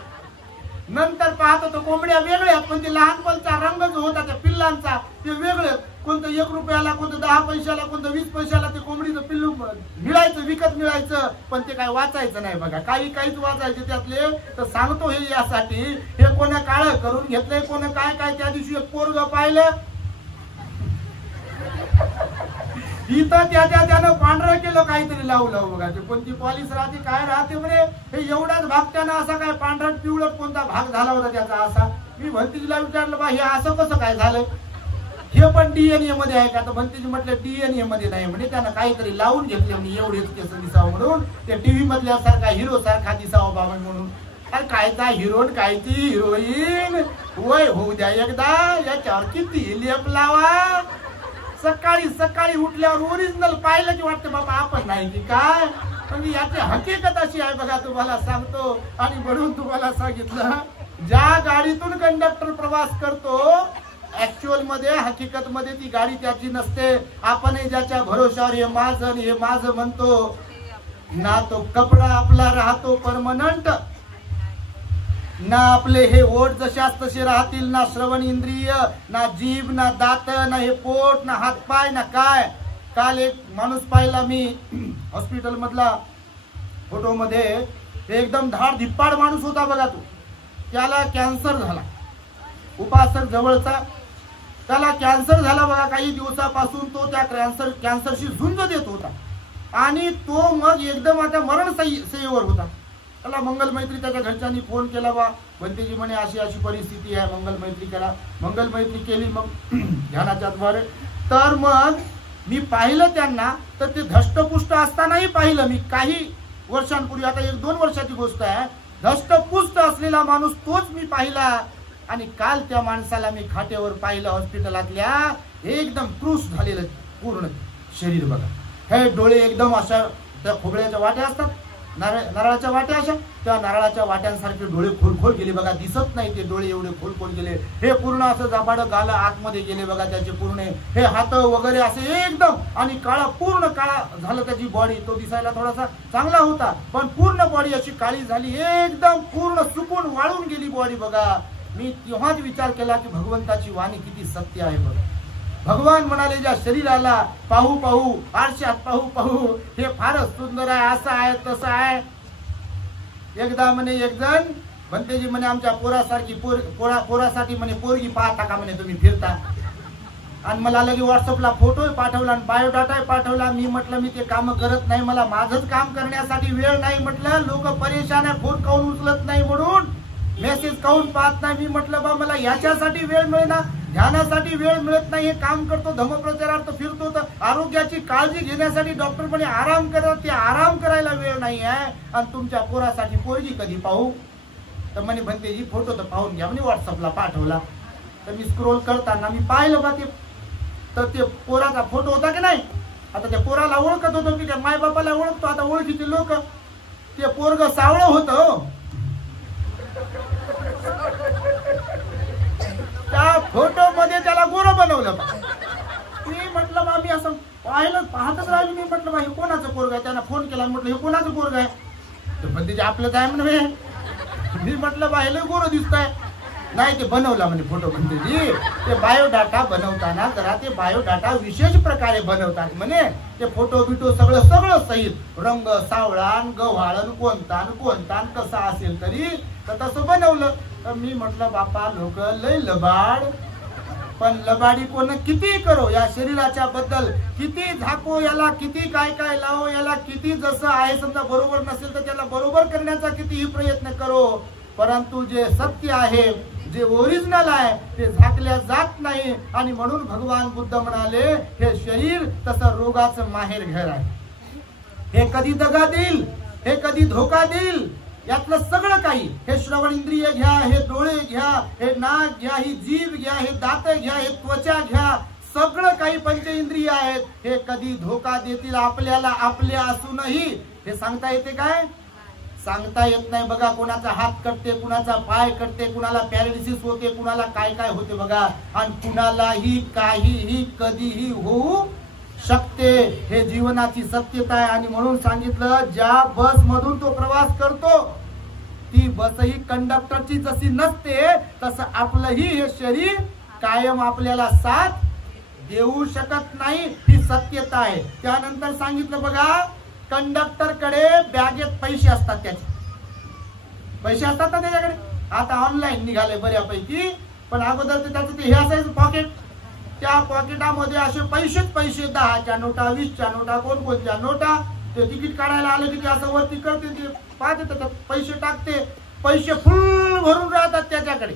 नंतर पाहतो तो कोंबड्या वेगळ्या, पण ते लहानपणचा रंग जो होता त्या पिल्लांचा ते वेगळं. कोणतं 1 रुपयाला, कोणतं 10 पैशाला, कोणतं 20 पैशाला ते कोंबडीचं पिल्लू मिळायचं, विकत मिळायचं. पण ते काय वाचायचं नाही बघा, काहीच वाचायचे त्यातले. तर सांगतो हे यासाठी, हे कोणा काळं करून घेतलंय, कोण काय काय. त्या दिवशी एक पोरग पाहिलं, इथं त्यानं पांढरं केलं काहीतरी लावलं बघा. ते कोणती पॉलिस राहते काय राहते म्हणे, हे एवढाच भाग त्यानं असा काय पांढरट पिवळट कोणता भाग झाला होता त्याचा असा. मी भंतीजीला विचारलं बा हे असं कसं काय झालं, हे पण डीएनए मध्ये आहे का? तर भंतीजी म्हटलं डीएनए मध्ये नाही म्हणे, त्यानं काहीतरी लावून घेतले म्हणे एवढेच केस दिसावं म्हणून, ते टीव्ही मधल्या सारखा हिरो सारखा दिसावं बाबा म्हणून. अरे कायचा हिरोन कायची हिरोईन, वय होऊ द्या एकदा, याच्यावर किती लेप लावा. सकाळी सकाळी उठल्यावर ओरिजिनल पाहिलं की वाटतं बाबा आपण नाही की काय. म्हणजे याची हकीकत अशी आहे बघा, तुम्हाला सांगतो. आणि म्हणून तुम्हाला सांगितलं, ज्या गाडीतून कंडक्टर प्रवास करतो ऍक्च्युअल मध्ये हकीकत मध्ये ती गाडी त्याची नसते. आपणही ज्याच्या भरोशावर हे माझं म्हणतो ना, तो कपडा आपला राहतो परमनंट ना, आपले हे ओठ जशाच तसे राहतील, ना श्रवण इंद्रिय, ना जीभ, ना दात, ना हे पोट, ना हातपाय, ना काय. काल एक माणूस पाहिला मी हॉस्पिटल मधला फोटो मध्ये, एकदम धाड धिप्पाड माणूस होता बघा तो. त्याला कॅन्सर झाला, उपासक जवळचा, त्याला कॅन्सर झाला बघा. काही दिवसापासून तो त्या कॅन्सरशी झुंज देत होता आणि तो मग एकदम आता मरण सेवेवर होता. त्याला मंगलमैत्री त्याच्या घरच्यांनी फोन केला, बा भंतेजी म्हणे अशी अशी परिस्थिती आहे, मंगलमैत्री करा. मंगलमैत्री केली मग ध्यानाच्या द्वारे. तर मग मी पाहिलं त्यांना, तर ते धष्टपुष्ट असतानाही पाहिलं मी काही वर्षांपूर्वी, आता 1-2 वर्षाची गोष्ट आहे. धष्टपुष्ट असलेला माणूस तोच मी पाहिला. आणि काल त्या माणसाला मी खाटेवर पाहिलं हॉस्पिटलातल्या, एकदम क्रूश झालेलं पूर्ण शरीर बघा. हे डोळे एकदम अशा त्या खोबळ्याच्या वाट्या असतात, नारळाच्या वाट्या, अशा त्या नारळाच्या वाट्यांसारखे डोळे खोलखोल गेले बघा. दिसत नाही ते डोळे एवढे खोलखोल गेले. हे पूर्ण असं जाबाड गाल आतमध्ये गेले बघा त्याचे पूर्ण. हे हात वगैरे असे एकदम, आणि काळा पूर्ण काळा झालं त्याची बॉडी. तो दिसायला थोडासा चांगला होता, पण पूर्ण बॉडी अशी काळी झाली, एकदम पूर्ण सुकून वाळून गेली बॉडी बघा. मी तेव्हाच विचार केला की भगवंताची वाणी किती सत्य आहे बघा. भगवान म्हणाले ज्या शरीराला पाहू पाहू, आरशात पाहू पाहू, हे फारच सुंदर आहे, असं आहे तसं आहे. एकदा म्हणे एक जण भंतेजी म्हणे आमच्या पोरासारखी पोरासाठी म्हणे पोरगी पाहता का म्हणे तुम्ही फिरता. आणि मला लगे व्हॉट्सअपला फोटो पाठवला आणि बायोडाटा पाठवला. मी म्हटलं मी ते काम करत नाही, मला माझंच काम करण्यासाठी वेळ नाही म्हटलं. लोक परेशान आहे, फोन काऊन उचलत नाही म्हणून, मेसेज काऊन पाहत नाही. मी म्हटलं बा मला याच्यासाठी वेळ मिळेना, ध्यानासाठी वेळ मिळत नाही. हे काम करतो, धम्मप्रचारार्थ फिरतो, तर आरोग्याची काळजी घेण्यासाठी डॉक्टर म्हणे आराम करा, ते आराम करायला वेळ नाही आहे. आणि तुमच्या पोरासाठी पोरगी कधी पाहू? तर म्हणे भंतेजी फोटो तर पाहून घ्या म्हणे, व्हॉट्सअपला पाठवला. तर मी स्क्रोल करताना मी पाहिलं बा ते, तर ते पोराचा फोटो होता की नाही. आता त्या पोराला ओळखत होतो की माय बापाला ओळखतो, आता ओळखीचे लोक. ते पोरग सावळं होतं, त्या फोटो मध्ये त्याला गोरं बनवलं. मी म्हटलं बा मी असं पाहतच राहिलो. मी म्हटलं बा हे कोणाचं पोरग आहे? त्यांना फोन केला, म्हटलं हे कोणाचं पोरग आहे? तर म्हणजे आपलंच आहे म्हणे. मी म्हटलं बा हे गोरं दिसतंय. नाही ते बनवला म्हणे फोटो. म्हणजे ते बायोडाटा बनवताना जरा ते बायोडाटा विशेष प्रकारे बनवतात म्हणे. ते फोटो बिटो सगळं सहित, रंग सावळान गव्हाळण कोणता कसा असेल तरी तर तसं बनवलं. तर मी म्हटलं बापा लोक लय लबाड, पण लबाडी कोण किती करो, या शरीराच्या बद्दल किती झाको, याला किती काय काय लावो, याला किती जसं आहे समजा बरोबर नसेल तर त्याला बरोबर करण्याचा कितीही प्रयत्न करो, परंतु जे सत्य आहे, जे ओरिजिनल आहे ते झाकल्या जात नाही. आणि म्हणून भगवान बुद्ध म्हणाले हे शरीर तसं रोगाचं माहेर घर आहे. हे कधी दगा देईल, हे कधी धोका देईल, यातलं सगळं काही. हे श्रवण इंद्रिय घ्या, हे डोळे घ्या, हे नाक घ्या, ही जीभ घ्या, हे दात घ्या, हे त्वचा घ्या, सगळं काही पंचेंद्रिय आहेत हे कधी धोका देतील आपल्याला आपले असूनही हे सांगता येते काय? सांगता येत नाही बघा. कुणाचा हात कटते, कुणाचा पाय कटते, कुणाला पॅरालिसिस होते, कुणाला काय काय होते बघा. आणि कुणालाही काहीही कधीही होऊ शकते. हे जीवनाची सत्यता आहे. आणि म्हणून सांगितलं ज्या बस मधून तो प्रवास करतो ती बसही कंडक्टरची जशी नसते तसं आपलंही हे शरीर कायम आपल्याला साथ देऊ शकत नाही. ही सत्यता आहे. त्यानंतर सांगितलं बघा कंडक्टर कडे बॅगेत पैसे असतात, त्याचे पैसे असतात ना त्याच्याकडे. आता ऑनलाईन निघाले बऱ्यापैकी, पण अगोदर त्याचं ते हे असायचं पॉकेट. त्या पॉकेटामध्ये असे पैसेच पैसे, 10च्या नोटा, 20च्या नोटा, कोणकोणत्या नोटा. ते तिकीट काढायला आलं की ते असं वरती करते, ते पाहते त्याच्यात पैसे टाकते, पैसे फुल भरून राहतात त्याच्याकडे.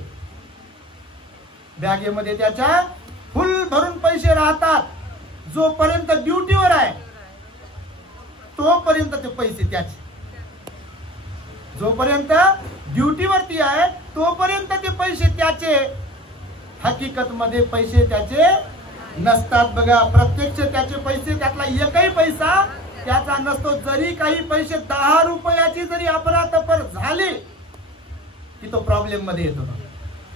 बॅगेमध्ये त्याच्या फुल भरून पैसे राहतात. जोपर्यंत ड्युटीवर आहे तोपर्यंत ते पैसे त्याचे, जोपर्यंत ड्युटीवरती आहे तोपर्यंत ते पैसे त्याचे. हकीकत मध्ये पैसे त्याचे नसतात बघा. प्रत्यक्ष त्याचे पैसे, त्यातला एकही पैसा त्याचा नसतो. जरी काही पैसे 10 रुपयाची जरी अपरातपर झाली की तो प्रॉब्लेम मध्ये येतो.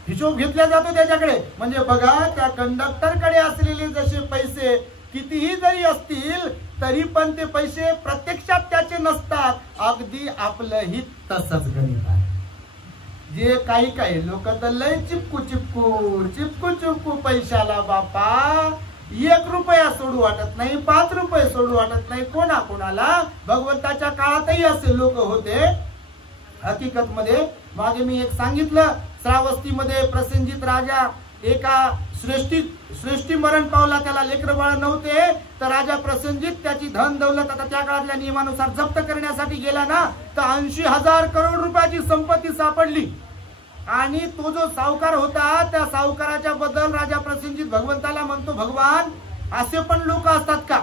हिशोब घेतला जातो त्याच्याकडे. म्हणजे बघा त्या कंडक्टर कडे असलेले जसे पैसे कितीही जरी असतील तरी पण ते पैसे प्रत्यक्षात त्याचे नसतात. अगदी आपलंही तसंच गणित आहे. जे काही काही लोक तर लय चिपकू पैशाला बापा. 1 रुपया सोडू वाटत नाही, 5 रुपये सोडू वाटत नाही कोणाला. भगवंताच्या काळातही असे लोक होते. हकीकत मध्ये मागे मी एक सांगितलं, श्रावस्तीमध्ये प्रसेनजित राजा एका श्रेष्ठी मरण पावला. त्याला लेकर बाळ नव्हते. तर राजा प्रसेनजित त्याची धन दौलत आता त्या काळातल्या नियमानुसार जप्त करण्यासाठी गेला ना, तर 80,000 करोड रुपयाची संपत्ती सापडली. आणि तो जो सावकार होता त्या सावकाराच्या बद्दल राजा प्रसेनजित भगवंताला म्हणतो, भगवान असे पण लोक असतात का?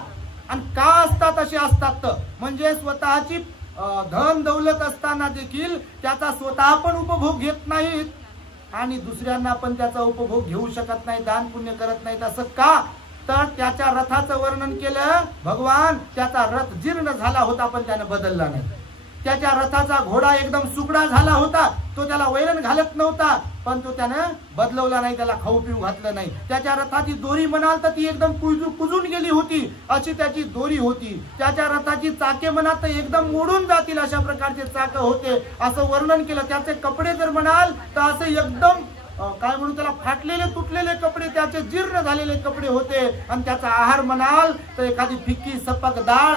आणि का असतात? असे असतात म्हणजे स्वतःची धन दौलत असताना देखील त्याचा स्वतः पण उपभोग घेत नाहीत आणि दुसऱ्यांना पण त्याचा उपभोग घेऊ शकत नाही, दान पुण्य करत नाहीत. असं का? तर त्याच्या रथाचं वर्णन केलं. भगवान त्याचा रथ जीर्ण झाला होता पण त्याने बदलला नाही. त्याच्या रथाचा घोडा एकदम सुकडा झाला होता, तो त्याला वैरण घालत नव्हता पण तो त्यानं बदलवला नाही, त्याला खाऊ पिऊ घातलं नाही. त्याच्या रथाची दोरी म्हणाल तर ती एकदम कुजून गेली होती अशी त्याची दोरी होती. त्याच्या रथाची चाके म्हणाल तर एकदम मोडून जातील अशा प्रकारचे चाक होते असं वर्णन केलं. त्याचे कपडे जर म्हणाल तर असे एकदम काय म्हणून त्याला फाटलेले तुटलेले कपडे, त्याचे जीर्ण झालेले कपडे होते. आणि त्याचा आहार म्हणाल तर एखादी फिक्की सपक डाळ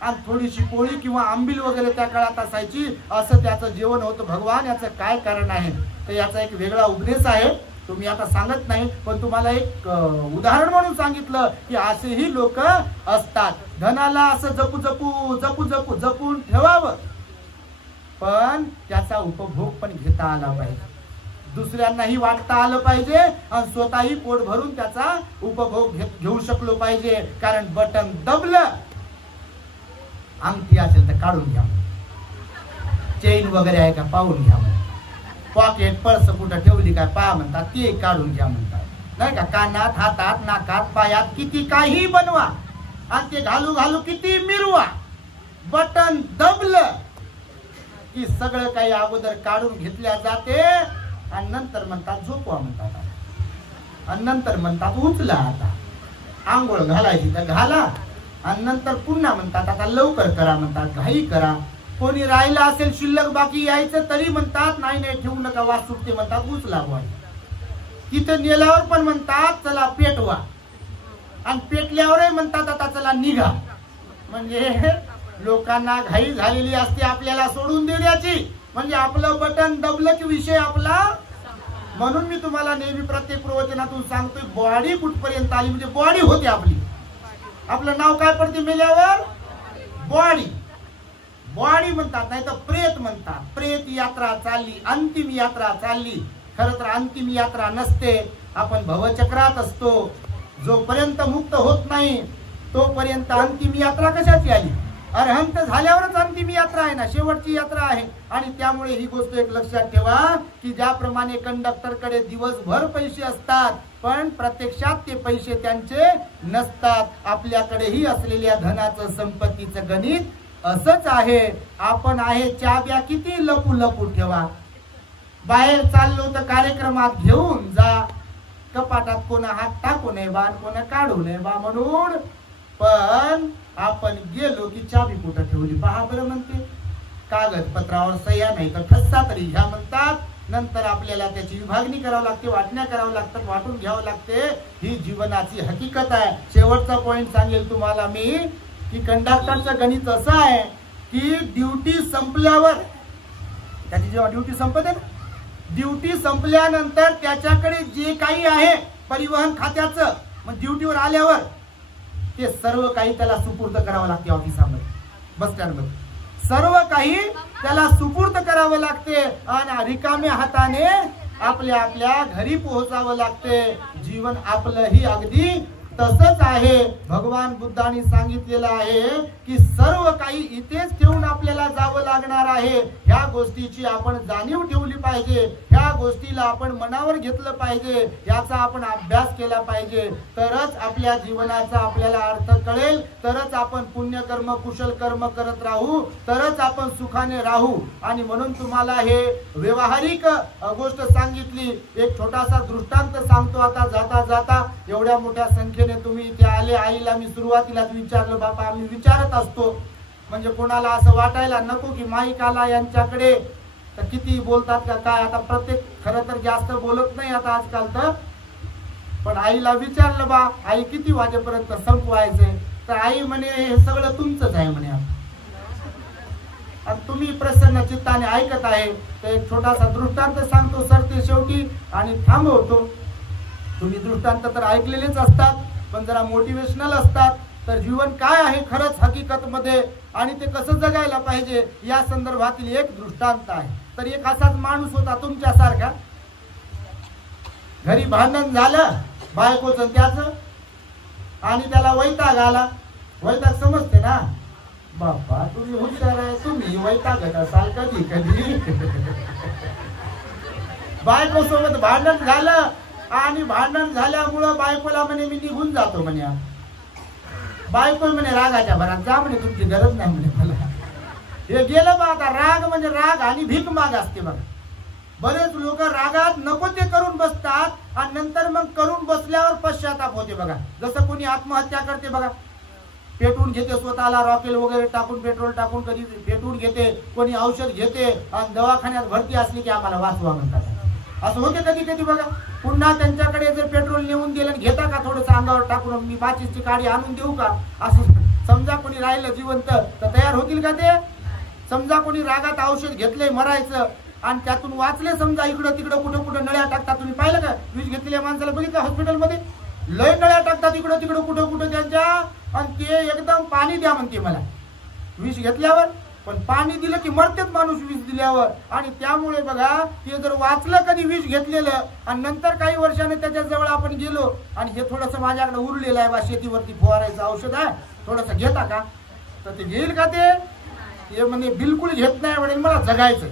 आणि थोडीशी पोळी किंवा आंबील वगैरे त्या काळात असायची, असं त्याचं जेवण होतं. भगवान याचं काय कारण आहे? तर याचा एक वेगळा उपदेश आहे, तुम्ही आता सांगत नाही पण तुम्हाला एक उदाहरण म्हणून सांगितलं की असेही लोक असतात. धनाला असं जपून ठेवावं पण त्याचा उपभोग पण घेता आला पाहिजे, दुसऱ्यांनाही वाटता आलं पाहिजे आणि स्वतःही पोट भरून त्याचा उपभोग घेऊ शकलो पाहिजे. कारण बटन दबलं, अंगठी असेल तर काढून घ्या, चेन वगैरे आहे का पाहून घ्या, पॉकेट पर्स कुठं ठेवली काय पहा म्हणतात, ते काढून घ्या म्हणतात, नाही का. कानात हातात नाकात पायात किती काही बनवा आणि ते घालू किती मिरवा, बटन दबलं की सगळं काही अगोदर काढून घेतल्या जाते आणि नंतर म्हणतात झोपवा म्हणतात, आणि नंतर म्हणतात उचला, आता आंघोळ घालायची तर घाला, आणि नंतर पुन्हा म्हणतात आता लवकर करा म्हणतात, घाई करा. कोणी राहिला असेल शिल्लक बाकी यायचं तरी म्हणतात नाही ठेवू नका वास सुटते म्हणतात, उचला बुवा. तिथं नेल्यावर पण म्हणतात चला पेटवा, आणि पेटल्यावरही म्हणतात आता चला निघा. म्हणजे लोकांना घाई झालेली असते आपल्याला सोडून देण्याची, म्हणजे आपलं बटन दबलं की विषय आपला. म्हणून मी तुम्हाला नेहमी प्रत्येक प्रवचनातून सांगतोय बॉडी कुठपर्यंत आली, म्हणजे बॉडी होते आपली, आपलं नाव काय पडते मेल्यावर? बॉडी. बॉडी म्हणतात, नाही तर प्रेत म्हणतात. प्रेत यात्रा चालली, अंतिम यात्रा चालली. खरं तर अंतिम यात्रा नसते, आपण भवचक्रात असतो. जोपर्यंत मुक्त होत नाही तोपर्यंत अंतिम यात्रा कशाची आली? अरहंत झाल्यावरच अंतिम यात्रा आहे ना, शेवटची यात्रा आहे. आणि त्यामुळे ही गोष्ट एक लक्षात ठेवा की ज्याप्रमाणे कंडक्टर कडे दिवसभर पैसे असतात पण प्रत्यक्षात ते पैसे त्यांचे नसतात. आपल्याकडेही असलेल्या धनाचं संपत्तीचं गणित असंच आहे. आपण आहे चाब्या किती लपू लपू ठेवा. बाहेर चाललो तर कार्यक्रमात घेऊन जा. कपाटात कोण हात टाकू नये बा, कोण काढू नये बा म्हणून. पण आपण गेलो की चाबी कुठं ठेवली पहा बरं म्हणते. कागदपत्रावर सह्या नाही तर ठस्सा तरी घ्या म्हणतात. नंतर आपल्याला त्याची विभागणी करावी लागते, वाटण्या करावं लागतात, वाटून घ्यावं लागते. ही जीवनाची हकीकत आहे. शेवटचा पॉइंट सांगेल तुम्हाला मी की कंडक्टरचं गणित असं आहे की ड्युटी संपल्यावर, त्याची जेव्हा ड्युटी संपते ना, ड्युटी संपल्यानंतर त्याच्याकडे जे काही आहे परिवहन खात्याचं, मग ड्युटीवर आल्यावर ते सर्व काही त्याला सुपूर्द करावं लागते. ऑफिसामध्ये, बस स्टँडमध्ये सर्व काही त्याला सुपूर्द करावं लागते आणि रिकाम्या हाताने आपल्या आपल्या घरी पोहोचावं लागते. जीवन आपलंही अगदी तसंच आहे. भगवान बुद्धांनी सांगितलेलं आहे की सर्व काही इथेच ठेवून आपल्याला जावं लागणार आहे. ह्या गोष्टीची आपण जाणीव ठेवली पाहिजे. ह्या गोष्टीला आपण मनावर घेतलं पाहिजे. याचा आपण अभ्यास केला पाहिजे. तरच आपल्या जीवनाचा आपल्याला अर्थ कळेल. तरच आपण पुण्यकर्म कुशल कर्म करत राहू. तरच आपण सुखाने राहू. आणि म्हणून तुम्हाला हे व्यवहारिक गोष्ट सांगितली. एक छोटासा दृष्टांत सांगतो आता जाता जाता. एवढ्या मोठ्या संख्येने तुम्ही इथे आले. आईला मी सुरुवातीलाच विचारलं, बापा आम्ही विचारत असतो म्हणजे कोणाला असं वाटायला नको की माईक आला यांच्याकडे तर किती बोलतात का काय. आता प्रत्येक खरं तर जास्त बोलत नाही आता आजकाल तर. पण आईला विचारलं, बा आई किती वाजेपर्यंत संपवायचंय. तर आई म्हणे हे सगळं तुमचंच आहे म्हणे. आता तुम्ही प्रसन्न चित्ताने ऐकत आहे. तर एक छोटासा दृष्टांत सांगतो सर ते शेवटी आणि थांबवतो. तुम्ही दृष्टांत तर ऐकलेलेच असतात पण जरा मोटिवेशनल असतात. तर जीवन काय आहे खरंच हकीकत मध्ये आणि ते कसं जगायला पाहिजे या संदर्भातील एक दृष्टांत आहे. तर एक असाच माणूस होता तुमच्यासारखा. घरी भांडण झालं बायकोचं त्याचं आणि त्याला वैताग आला. वैताग समजते ना बाप्पा, तुम्ही हुशार आहे. तुम्ही वैतागत असाल कधी कधी. बायको सोबत भांडण झालं आणि भांडण झाल्यामुळं बायकोला म्हणे मी निघून जातो म्हणे. बायको म्हणे रागाच्या भरात जा म्हणे, तुमची गरज नाही म्हणे मला. हे गेलं बा. आता राग म्हणजे राग आणि भीक माग असते बघा. बरेच लोक रागात नको ते करून बसतात आणि नंतर मग करून बसल्यावर पश्चाताप होते बघा. जसं कोणी आत्महत्या करते बघा, पेटवून घेते स्वतःला, रॉकेल वगैरे टाकून पेट्रोल टाकून कधी पेटवून घेते, कोणी औषध घेते आणि दवाखान्यात भरती असली की आम्हाला वाचवा म्हणतात. असं होते कधी कधी बघा. पुन्हा त्यांच्याकडे जर पेट्रोल नेऊन दिलं, घेता का थोडंसं अंगावर टाकून, मी 25ची गाडी आणून देऊ का, असं समजा कोणी राहिलं जिवंत तर तयार होतील का ते. समजा कोणी रागात औषध घेतलंय मरायचं आणि त्यातून वाचले समजा, इकडं तिकडं कुठं कुठं नळ्या टाकतात. तुम्ही पाहिलं का विष घेतलेल्या माणसाला बघितलं हॉस्पिटलमध्ये लय नळ्या टाकतात इकडं तिकडं कुठं कुठं त्यांच्या. आणि ते एकदम पाणी द्या म्हणते मला विष घेतल्यावर. पण पाणी दिलं की मरतेच माणूस विष दिल्यावर. आणि त्यामुळे बघा ते जर वाचलं कधी विष घेतलेलं आणि नंतर काही वर्षाने त्याच्या जवळ आपण गेलो आणि हे थोडंसं माझ्याकडे उरलेलं आहे बा, शेतीवरती फवारायचं औषध आहे, थोडंसं घेता का, तर ते घेईल का ते म्हणजे बिलकुल घेत नाही. म्हणेल मला जगायचंय.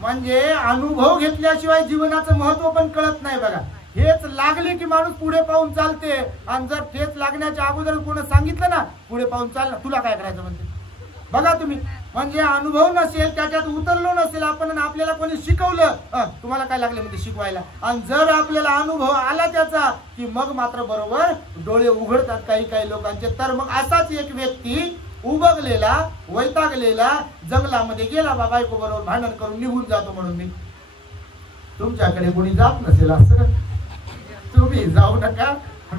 म्हणजे अनुभव घेतल्याशिवाय जीवनाचं महत्व पण कळत नाही बघा. हेच लागले की माणूस पुढे पाहून चालते. आणि जर ठेच लागण्याच्या अगोदर कोणी सांगितलं ना पुढे पाहून चाल, तुला काय करायचं म्हणते बघा तुम्ही. म्हणजे अनुभव नसेल, त्याच्यात उतरलो नसेल आपण आणि आपल्याला कोणी शिकवलं तुम्हाला काय लागलं म्हणजे शिकवायला, आणि जर आपल्याला अनुभव आला त्याचा की मग मात्र बरोबर डोळे उघडतात काही काही लोकांचे. तर मग असाच एक व्यक्ती उबगलेला वैतागलेला जंगलामध्ये गेला बा, बायको बरोबर भांडण करून निघून जातो म्हणून. मी तुमच्याकडे कोणी जात नसेल असं तुम्ही जाऊ नका,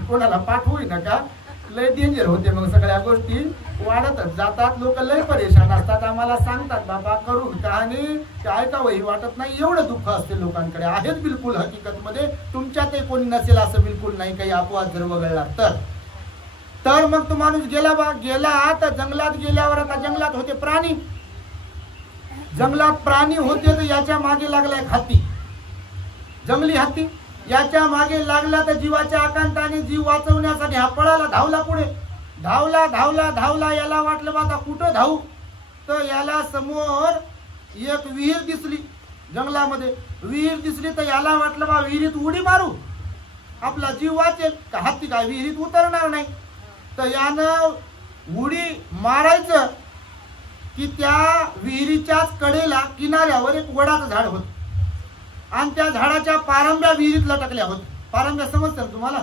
कोणाला पाठवू नका. लय डेंजर होते मग सगळ्या गोष्टी वाढतच जातात. लोक लय परेशान असतात, आम्हाला सांगतात बाबा करून कहाणी ऐकावंही वाटत नाही. एवढं दुःख असते लोकांकडे. आहेत बिलकुल हकीकत मध्ये. तुमच्यातही कोणी नसेल असं बिलकुल नाही. काही अपवाद जर वगळला तर मग तो माणूस गेला बा. गेला आता जंगलात गेल्यावर आता जंगलात होते प्राणी. जंगलात प्राणी होते तर याच्या मागे लागलाय हत्ती, जंगली हत्ती. याच्या मागे लागला तर जीवाच्या आकांताने जीव वाचवण्यासाठी हा पळाला, धावला पुढे. धावला धावला धावला. याला वाटलं बा आता कुठं धावू. तर याला समोर एक विहीर दिसली. जंगलामध्ये विहीर दिसली तर याला वाटलं बा विहिरीत उडी मारू. आपला जीव वाचेल. का हत्ती काय विहिरीत उतरणार नाही. तर यानं उडी मारायचं की त्या विहिरीच्याच कडेला किनाऱ्यावर एक वडाचं झाड होत आणि त्या झाडाच्या पारंब्या विहिरीत लटकल्या होत. पारंब्या समजतात तुम्हाला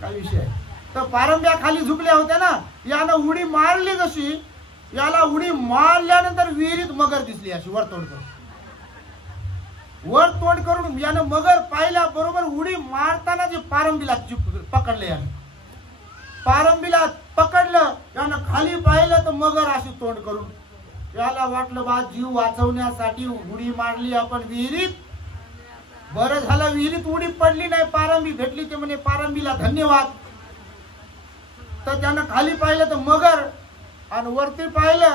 काय विषय आहे. तर पारंब्या खाली झुकल्या होत्या ना. यानं उडी मारली जशी, याला उडी मारल्यानंतर विहिरीत मगर दिसली अशी वरतोड करून. वर तोंड करून यानं मगर पाहिल्या बरोबर उडी मारताना जे पारंबीला पकडले, यानं पारंबीला पकडलं, यानं खाली पाहिलं तर मगर अशी तोंड करून. याला वाटलं बा जीव वाचवण्यासाठी उडी मारली आपण विहिरीत, बरं झालं विहिरीत उडी पडली नाही, पारंबी भेटली. ते म्हणे पारंबीला धन्यवाद. तर त्यानं खाली पाहिलं तर मगर आणि वरती पाहिलं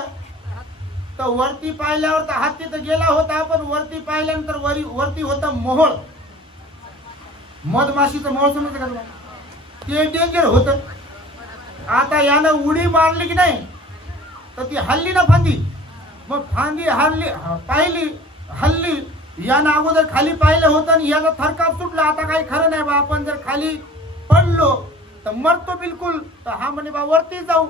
तर वरती पाहिल्यावर तर हत्ती तर गेला होता, पण वरती पाहिल्यानंतर वरती होतं मोहोळ. मधमाशीचं मोहोळ समजतं का तुम्हाला? ते डेंजर होतं. आता यानं उडी मारली की नाही तर ती हल्ली ना फांदी. मग फांदी हल्ली पाहिली हल्ली. यानं अगोदर खाली पाहिलं होतं आणि याचा थरकाप सुटला. आता काही खरं नाही बा, आपण जर खाली पडलो तर मरतो बिलकुल. तर हा म्हणे बा वरती जाऊ.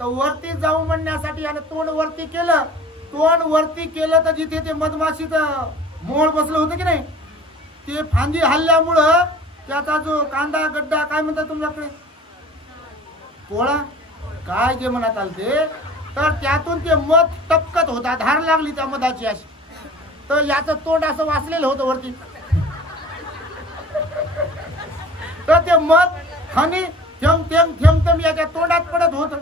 तर वरती जाऊ म्हणण्यासाठी यानं तोंड वरती केलं. तोंड वरती केलं तर जिथे ते मधमाशीचं मोळ बसलं होतं की नाही, ते फांदी हल्ल्यामुळं त्याचा जो कांदा गड्डा काय म्हणतात तुमच्याकडे, पोळा काय जे म्हणत आलं ते, तर त्यातून ते मध टपकत होता. धार लागली त्या मधाची अशी. तर याचं तोंड असं वाचलेलं होतं वरती. तर ते मध हनी थेंब थेंब थेंब थेंब याच्या तोंडात पडत होत.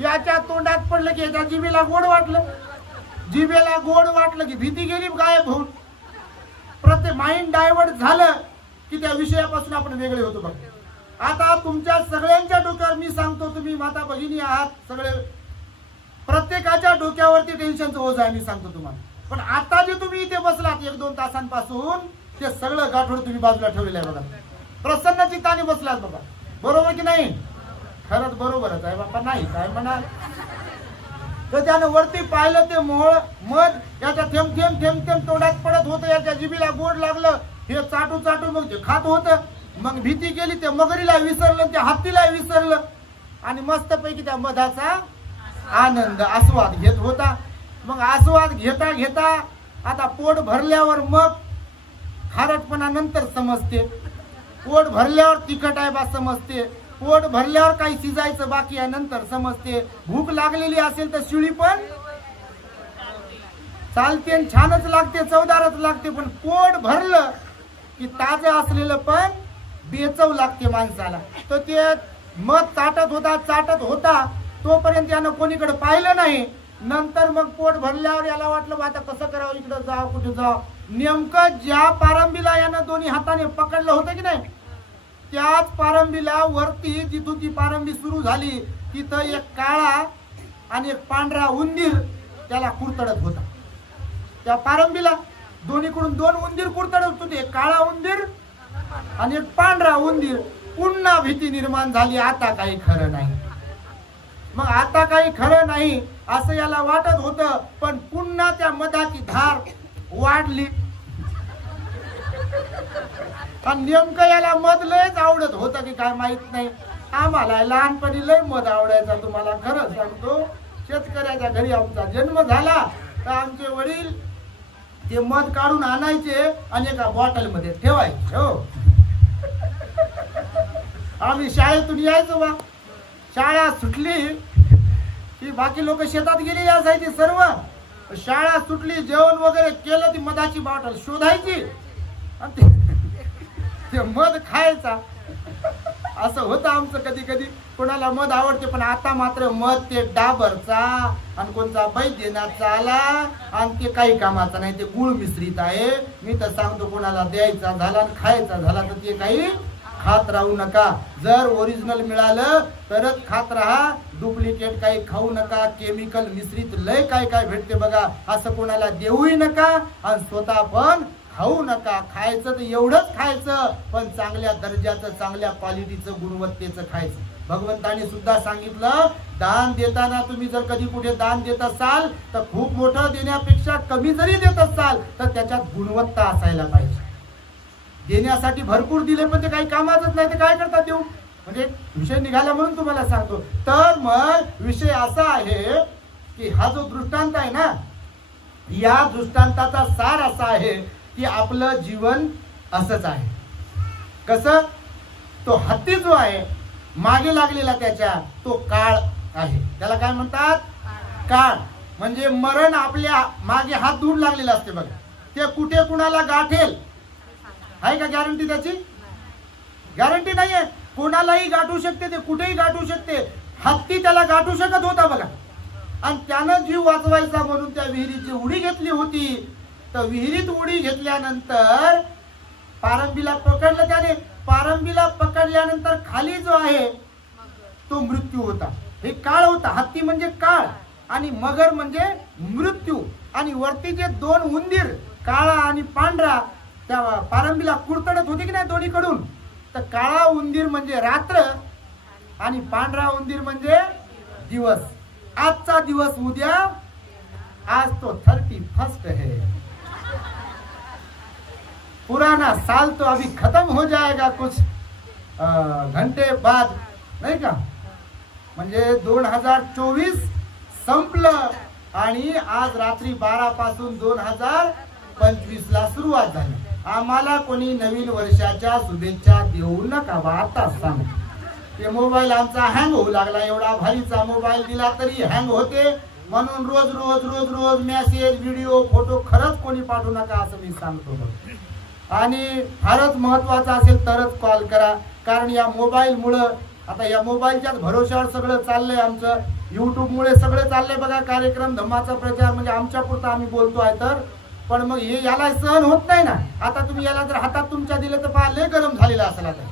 याच्या तोंडात पडलं की याच्या जिभेला गोड वाटलं. जिभेला गोड वाटलं की भीती गेली गायब होऊन. प्रत्येक माइंड डायव्हर्ट झालं की त्या विषयापासून आपण वेगळे होतो. बघ आता तुमच्या सगळ्यांच्या डोक्यावर मी सांगतो, तुम्ही माता भगिनी आहात सगळे, प्रत्येकाच्या डोक्यावरती टेन्शनचं ओझं आहे. मी सांगतो तुम्हाला. पण आता जे तुम्ही इथे बसलात 1-2 तासांपासून, ते सगळं गाठोड तुम्ही बाजूला ठेवलेलं आहे. बघा प्रसन्न चित्ताने बसलात. बघा बरोबर की नाही? खरंच बरोबरच आहे बापा. नाही काय म्हणा. तर त्यानं वरती पाहिलं ते मोळ मध याच्या थेंब थेंब थेंब थेंब तोंडात पडत होतं. याच्या जिभेला गोड लागलं. हे चाटू चाटू मग ते खात होतं. मग भीती गेली. त्या मगरीला विसरलं, त्या हत्तीला विसरलं आणि मस्तपैकी त्या मधाचा आनंद आस्वाद घेत होता. मग आस्वाद घेता घेता आता पोट भरल्यावर मग खारटपणा नंतर समजते. पोट भरल्यावर तिखट आहे बा समजते. पोट भरल्यावर काही शिजायचं बाकी आहे नंतर समजते. भूक लागलेली असेल तर शिळी पण चालते, छानच लागते, चवदारच लागते. पण पोट भरलं की ताजं असलेलं पण बेचव लागते माणसाला. तर ते मध चाटत होता तोपर्यंत यानं कोणीकडे पाहिलं नाही. नंतर मग पोट भरल्यावर याला वाटलं आता कसं करावं, इकडं जाव कुठे जाव. नेमकं ज्या पारंबीला यानं दोन्ही हाताने पकडलं होतं की नाही, त्याच पारंबीला वरती जिथून ती पारंबी सुरू झाली तिथं एक काळा आणि एक पांढरा उंदीर त्याला कुरतडत होता. त्या पारंबीला दोन्हीकडून 2 उंदीर कुरतडत होते. एक काळा उंदीर आणि एक पांढरा उंदीर. पुन्हा भीती निर्माण झाली. आता काही खरं नाही. मग आता काही खरं नाही असं याला वाटत होतं. पण पुन्हा त्या मधाची धार वाढली आणि नेमकं याला मध लयच आवडत होतं की काय माहित नाही. आम्हाला लहानपणी लय मध आवडायचा. तुम्हाला खरं सांगतो, शेतकऱ्याच्या घरी आमचा जन्म झाला तर आमचे वडील ते मध काढून आणायचे आणि एका बॉटल मध्ये ठेवायचे. हो आम्ही शाळेतून यायचो बा. शाळा सुटली की बाकी लोक शेतात गेलेली असायची सर्व. शाळा सुटली, जेवण वगैरे केलं, ती मधाची बॉटल शोधायची आणि ते मध खायचा. असं होतं आमचं. कधी कधी कोणाला मध आवडते, पण आता मात्र मध ते डाबरचा आणि कोणता बैद्यनाथचा आला आणि ते काही कामाचा नाही. ते गुळ मिश्रित आहे. मी तर सांगतो कोणाला द्यायचा झाला आणि खायचा झाला तर ते काही खात राहू नका. जर ओरिजिनल मिळालं तरच खात राहा. डुप्लिकेट काही खाऊ नका. केमिकल मिश्रित लय काय काय भेटते बघा. असं कोणाला देऊही नका आणि स्वतः पण खाऊ नका. खायचं तर एवढंच खायचं, पण चांगल्या दर्जाचं, चांगल्या क्वालिटीचं, गुणवत्तेचं खायचं. भगवंताने सुद्धा सांगितलं, दान देताना तुम्ही जर कधी कुठे दान देत असाल तर खूप मोठं देण्यापेक्षा कमी जरी देत असाल तर त्याच्यात गुणवत्ता असायला पाहिजे. देण्यासाठी भरपूर दिले पण ते काही कामाचंच नाही, ते काय करतात देऊ? म्हणजे विषय निघाला म्हणून तुम्हाला सांगतो. तर मग विषय असा आहे की हा जो दृष्टांत आहे ना, या दृष्टांताचा सार असा आहे की आपलं जीवन असंच आहे. कसं? तो हत्ती जो आहे मागे लागलेला त्याच्या तो काळ आहे. त्याला काय म्हणतात? काळ. म्हणजे मरण आपल्या मागे हात धुवून लागलेला असते बघा. ते कुठे कुणाला गाठेल आहे का गॅरंटी? त्याची गॅरंटी नाहीये. कोणालाही गाठू शकते, ते कुठेही गाठू शकते. हत्ती त्याला गाठू शकत होता बघा, आणि त्यानं जीव वाचवायचा म्हणून त्या विहिरीची उडी घेतली होती. तर विहिरीत उडी घेतल्यानंतर पारंबीला पकडलं त्याने. पारंबीला पकडल्यानंतर खाली जो आहे तो मृत्यू होता. हे काळ होता. हत्ती म्हणजे काळ आणि मगर म्हणजे मृत्यू. आणि वरती जे दोन उंदीर काळा आणि पांढरा त्या पारंबीला कुरतडत होते की नाही दोन्हीकडून, तर काळा उंदीर म्हणजे रात्र आणि पांढरा उंदीर म्हणजे दिवस. आजचा दिवस उद्या, आज तो 31 है, पुराना साल तो अभी खत्म हो जाएगा कुछ घंटे बाद, नाही का? म्हणजे 2024 संपलं आणि आज रात्री 12 पासून 2025 ला सुरुवात झाली. आम्हाला कोणी नवीन वर्षाच्या शुभेच्छा देऊ नका बा. आता सांग, ते मोबाईल आमचा हँग होऊ लागला. एवढा भारीचा मोबाईल दिला तरी हँग होते, म्हणून रोज रोज रोज रोज मेसेज, व्हिडिओ, फोटो खरंच कोणी पाठवू नका असं मी सांगतो. आणि फारच महत्वाचं असेल तरच कॉल करा, कारण या मोबाईल मुळे, आता या मोबाईलच्याच भरोश्यावर सगळं चाललंय आमचं. युट्यूब मुळे सगळं चाललंय बघा. कार्यक्रम धम्माचा प्रचार म्हणजे आमच्या पुरता आम्ही बोलतोय तर, पण मग हे याला सहन होत नाही ना. आता तुम्ही याला जर हातात तुमच्या दिलं तर पहा लय गरम झालेला असेल आता.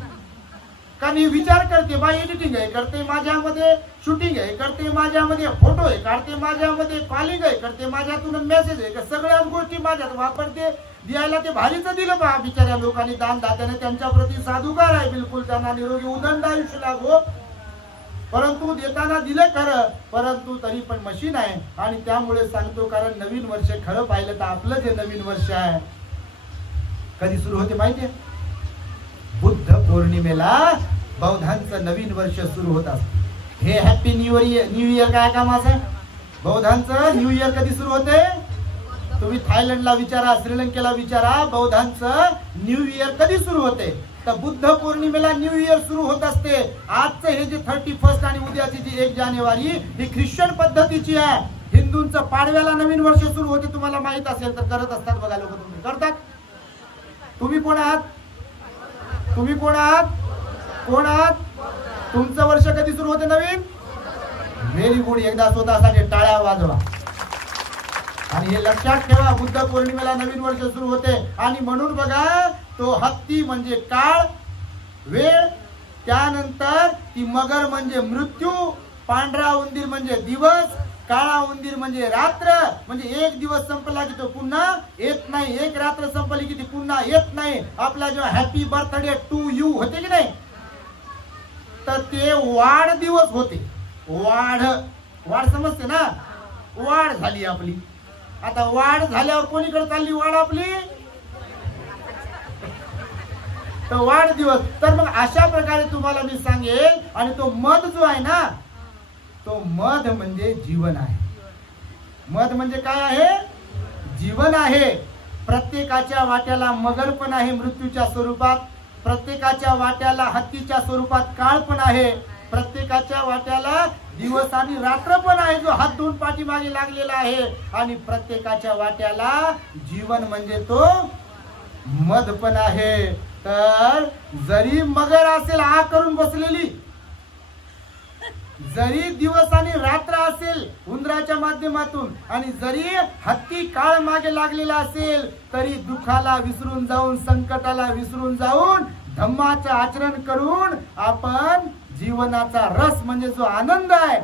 कारण ही विचार करते बा, एडिटिंग आहे करते, माझ्यामध्ये शूटिंग आहे करते, माझ्यामध्ये फोटो आहे काढते, माझ्यामध्ये कॉलिंग आहे करते, माझ्यातून मेसेज आहे, सगळ्याच गोष्टी माझ्यात वापरते. द्यायला ते भारीच दिलं बा बिचाऱ्या लोकांनी, दान दात्याने त्यांच्या प्रती साधुकार आहे बिलकुल. त्यांना निरोगी उदंड आयुष्य लाभो. परंतु देताना दिलं खरं, परंतु तरी पण मशीन आहे. आणि त्यामुळे सांगतो, कारण नवीन वर्ष खरं पाहिलं तर आपलं जे नवीन वर्ष आहे कधी सुरू होते माहितीये? बुद्ध पौर्णिमेला बौद्धांचं नवीन वर्ष सुरू होत असतं. हे हॅपी न्यू इयर काय कामाचं आहे? बौद्धांचं न्यू इयर कधी सुरू होते? तुम्ही थायलंडला विचारा, श्रीलंकेला विचारा, बौद्धांचं न्यू इयर कधी सुरू होते? तर बुद्ध पौर्णिमेला न्यू इयर सुरू होत असते. आजचं हे जे 31 आणि उद्याची जी 1 जानेवारी ही ख्रिश्चन पद्धतीची आहे. हिंदूंचं पाडव्याला नवीन वर्ष सुरू होते. तुम्हाला माहित असेल तर करत असतात बघा लोक. तुम्ही करतात? तुम्ही कोण आहात? तुम्ही कोण आहात? कोण आहात? तुमचं वर्ष कधी सुरू होते नवीन? Very good. एकदा स्वतःसाठी टाळ्या वाजवा. आणि हे लक्षात ठेवा, बुद्ध पौर्णिमेला नवीन वर्ष सुरू होते. आणि म्हणून बघा, तो हत्ती म्हणजे काळ, वेळ, त्यानंतर ती मगर म्हणजे मृत्यू, पांढरा उंदीर म्हणजे दिवस, काळा उंदीर म्हणजे रात्र. म्हणजे एक दिवस संपला की तो पुन्हा येत नाही, एक रात्र संपली की ती पुन्हा येत नाही. आपला जो हॅपी बर्थडे टू यू होते की नाही, तर ते वाढदिवस होते. वाढ समजते ना? वाढ झाली आपली. आता वाढ झाल्यावर कोणीकडे चालली वाढ आपली? तर वाढदिवस. तर मग अशा प्रकारे तुम्हाला मी सांगेल. आणि तो मध जो आहे ना, तो मध म्हणजे जीवन आहे. मध म्हणजे काय आहे? जीवन आहे. प्रत्येकाच्या वाट्याला मगर पण आहे मृत्यूच्या स्वरूपात, प्रत्येकाच्या वाट्याला हत्तीच्या स्वरूपात काळ पण आहे, प्रत्येकाच्या वाट्याला दिवस आणि रात्र पण आहे जो हात धुवून पाठीमागे लागलेला आहे, आणि प्रत्येकाच्या वाट्याला जीवन म्हणजे तो मध पण आहे. तर जरी मगर असेल आ करून बसलेली, जरी दिवस आणि रात्र असेल उंदराच्या माध्यमातून, आणि जरी हत्ती काळ मागे लागलेला असेल, तरी दुःखाला विसरून जाऊन, संकटाला विसरून जाऊन, धम्माचं आचरण करून आपण जीवनाचा रस म्हणजे जो आनंद आहे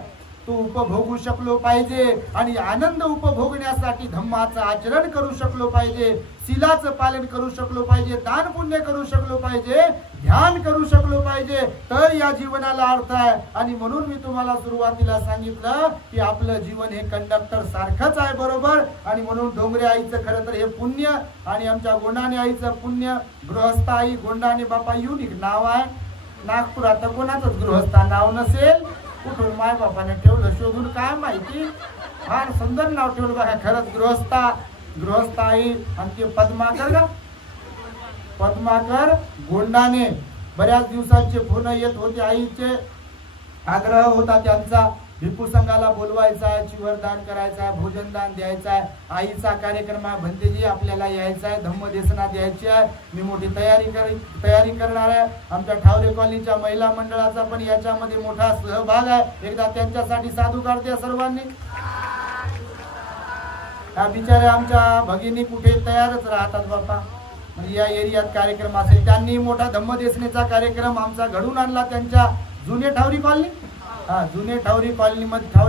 तो उपभोगू शकलो पाहिजे आणि आनंद उपभोगण्यासाठी धम्माचं आचरण करू शकलो पाहिजे, शीलाचं पालन करू शकलो पाहिजे, दान पुण्य करू शकलो पाहिजे, ध्यान करू शकलो पाहिजे, तर या जीवनाला अर्थ आहे. आणि म्हणून मी तुम्हाला सुरुवातीला सांगितलं की आपलं जीवन हे कंडक्टर सारखंच आहे, बरोबर. आणि म्हणून डोंगरे आईचं खरं तर हे पुण्य आणि आमच्या गोंडाणे आईचं पुण्य. गृहस्थ आई गोंडाणे बापा युनिक नाव आहे. नागपुरात तर कोणाचंच गृहस्था नाव नसेल. कुठून माय बापाने ठेवलं शोधून काय माहिती, फार सुंदर नाव ठेवलं बघा. खरंच गृहस्थ आई. आणि ते पद्माकर का, पद्माकर गोंडाणे. बऱ्याच दिवसांचे फोन येत होते, आईचे आग्रह होता त्यांचा, भिक्खू संघाला बोलवायचा आहे, चिवरदान करायचा आहे, भोजनदान द्यायचं आहे, आईचा कार्यक्रम आहे, भंतेजी आपल्याला यायचं आहे, धम्मदेसना द्यायची आहे. मी मोठी तयारी करणार आहे. आमच्या ठावरे कॉलनीच्या महिला मंडळाचा पण याच्यामध्ये मोठा सहभाग आहे. एकदा त्यांच्यासाठी साधू काढते सर्वांनी. त्या बिचाऱ्या आमच्या भगिनी कुठे तयारच राहतात बापा. म्हणजे या एरियात कार्यक्रम असेल, त्यांनी मोठा धम्मदेसनेचा कार्यक्रम आमचा घडून आणला त्यांच्या जुने ठावरी कॉलनी, जुने ठावरे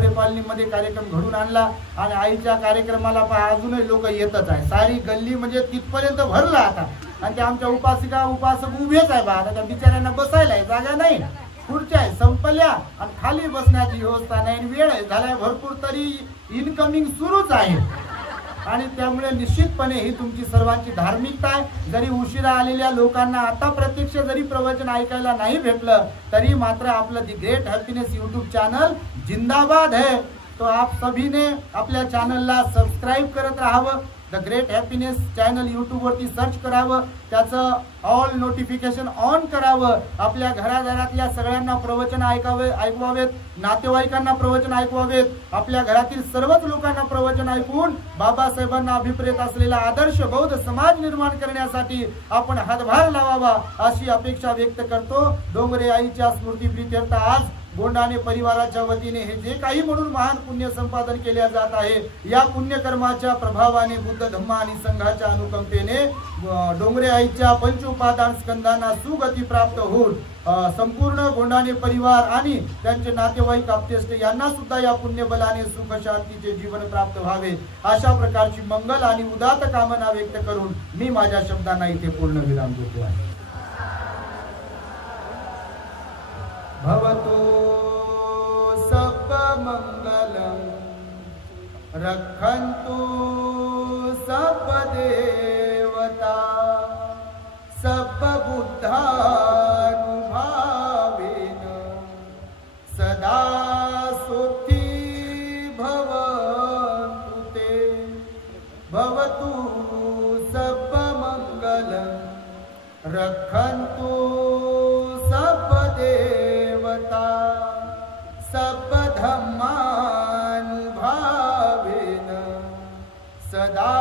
कॉलनीमध्ये कार्यक्रम घडून आणला. आणि आईच्या कार्यक्रमाला अजूनही लोक येतच आहे. सारी गल्ली म्हणजे तिथपर्यंत भरला आता. आणि त्या आमच्या उपासक उभेच आहे बा. आता त्या बिचाऱ्यांना बसायला जागा नाही, खुर्च्या आहे संपल्या आणि खाली बसण्याची व्यवस्था नाही, वेळ आहे झालाय भरपूर, तरी इनकमिंग सुरूच आहे. आणि त्यामुळे निश्चितपणे ही तुमची सर्वांची धार्मिकता आहे. जरी उशिरा आलेल्या लोकांना आता प्रत्यक्ष जरी प्रवचन ऐकायला नाही भेटलं तरी मात्र आपलं the great happiness YouTube channel जिंदाबाद है. तो आप सभी ने आपल्या चॅनलला सबस्क्राईब करत राहावं. The great happiness channel YouTube वरती सर्च करावं, त्याचं ऑल नोटिफिकेशन ऑन करावं. आपल्या घराघरातल्या सगळ्यांना प्रवचन ऐकवावेत, नातेवाईकांना प्रवचन ऐकवावेत, आपल्या घरातील सर्वच लोकांना प्रवचन ऐकून बाबासाहेबांना अभिप्रेत असलेला आदर्श बौद्ध समाज निर्माण करण्यासाठी आपण हातभार लावावा अशी अपेक्षा व्यक्त करतो. डोंगरे आईच्या स्मृतीप्रीत्यर्थ आज गोंडाणे परिवाराच्या वतीने हे जे काही म्हणून महान पुण्य संपादन केले जात आहे, या पुण्यकर्माच्या प्रभावाने बुद्ध धम्म आणि संघाच्या अनुकंपेने डोंगरे आईच्या पंचउपादान स्कंदांना सुगती प्राप्त होऊन संपूर्ण गोंडाणे परिवार आणि त्यांचे नातेवाईक आप्तेष्ट यांना सुद्धा या पुण्यबलाने सुख शांतीचे जीवन प्राप्त व्हावे अशा प्रकारची मंगल आणि उदात्त कामना व्यक्त करून मी माझ्या शब्दांना इथे पूर्ण विराम देतो आहे. भवतो सब मंगलम रक्षन्तु सब देवता सब बुद्धानुभावेन सदा सुखी भवन्तु ते. भवतु सब मंगलम रक्षन्तु सब देवता सब धम्मानुभावेन सदा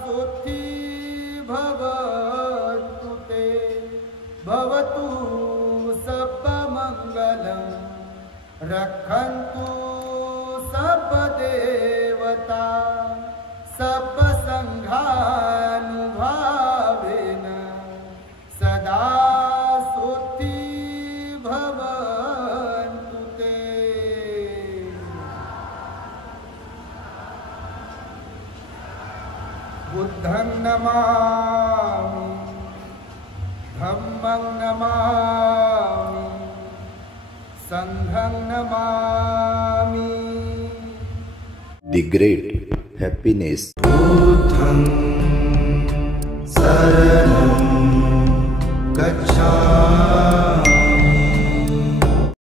सुखी भवन्तु ते. भवतु सब मंगलम रक्षन्तु सब देवता सब संघानुभावेन सदा सुखी भवन्तु ते. बुद्धं नमामि, धम्मं नमामि, संघं नमामि. The Great Happiness. बुद्धं शरणं गच्छामि.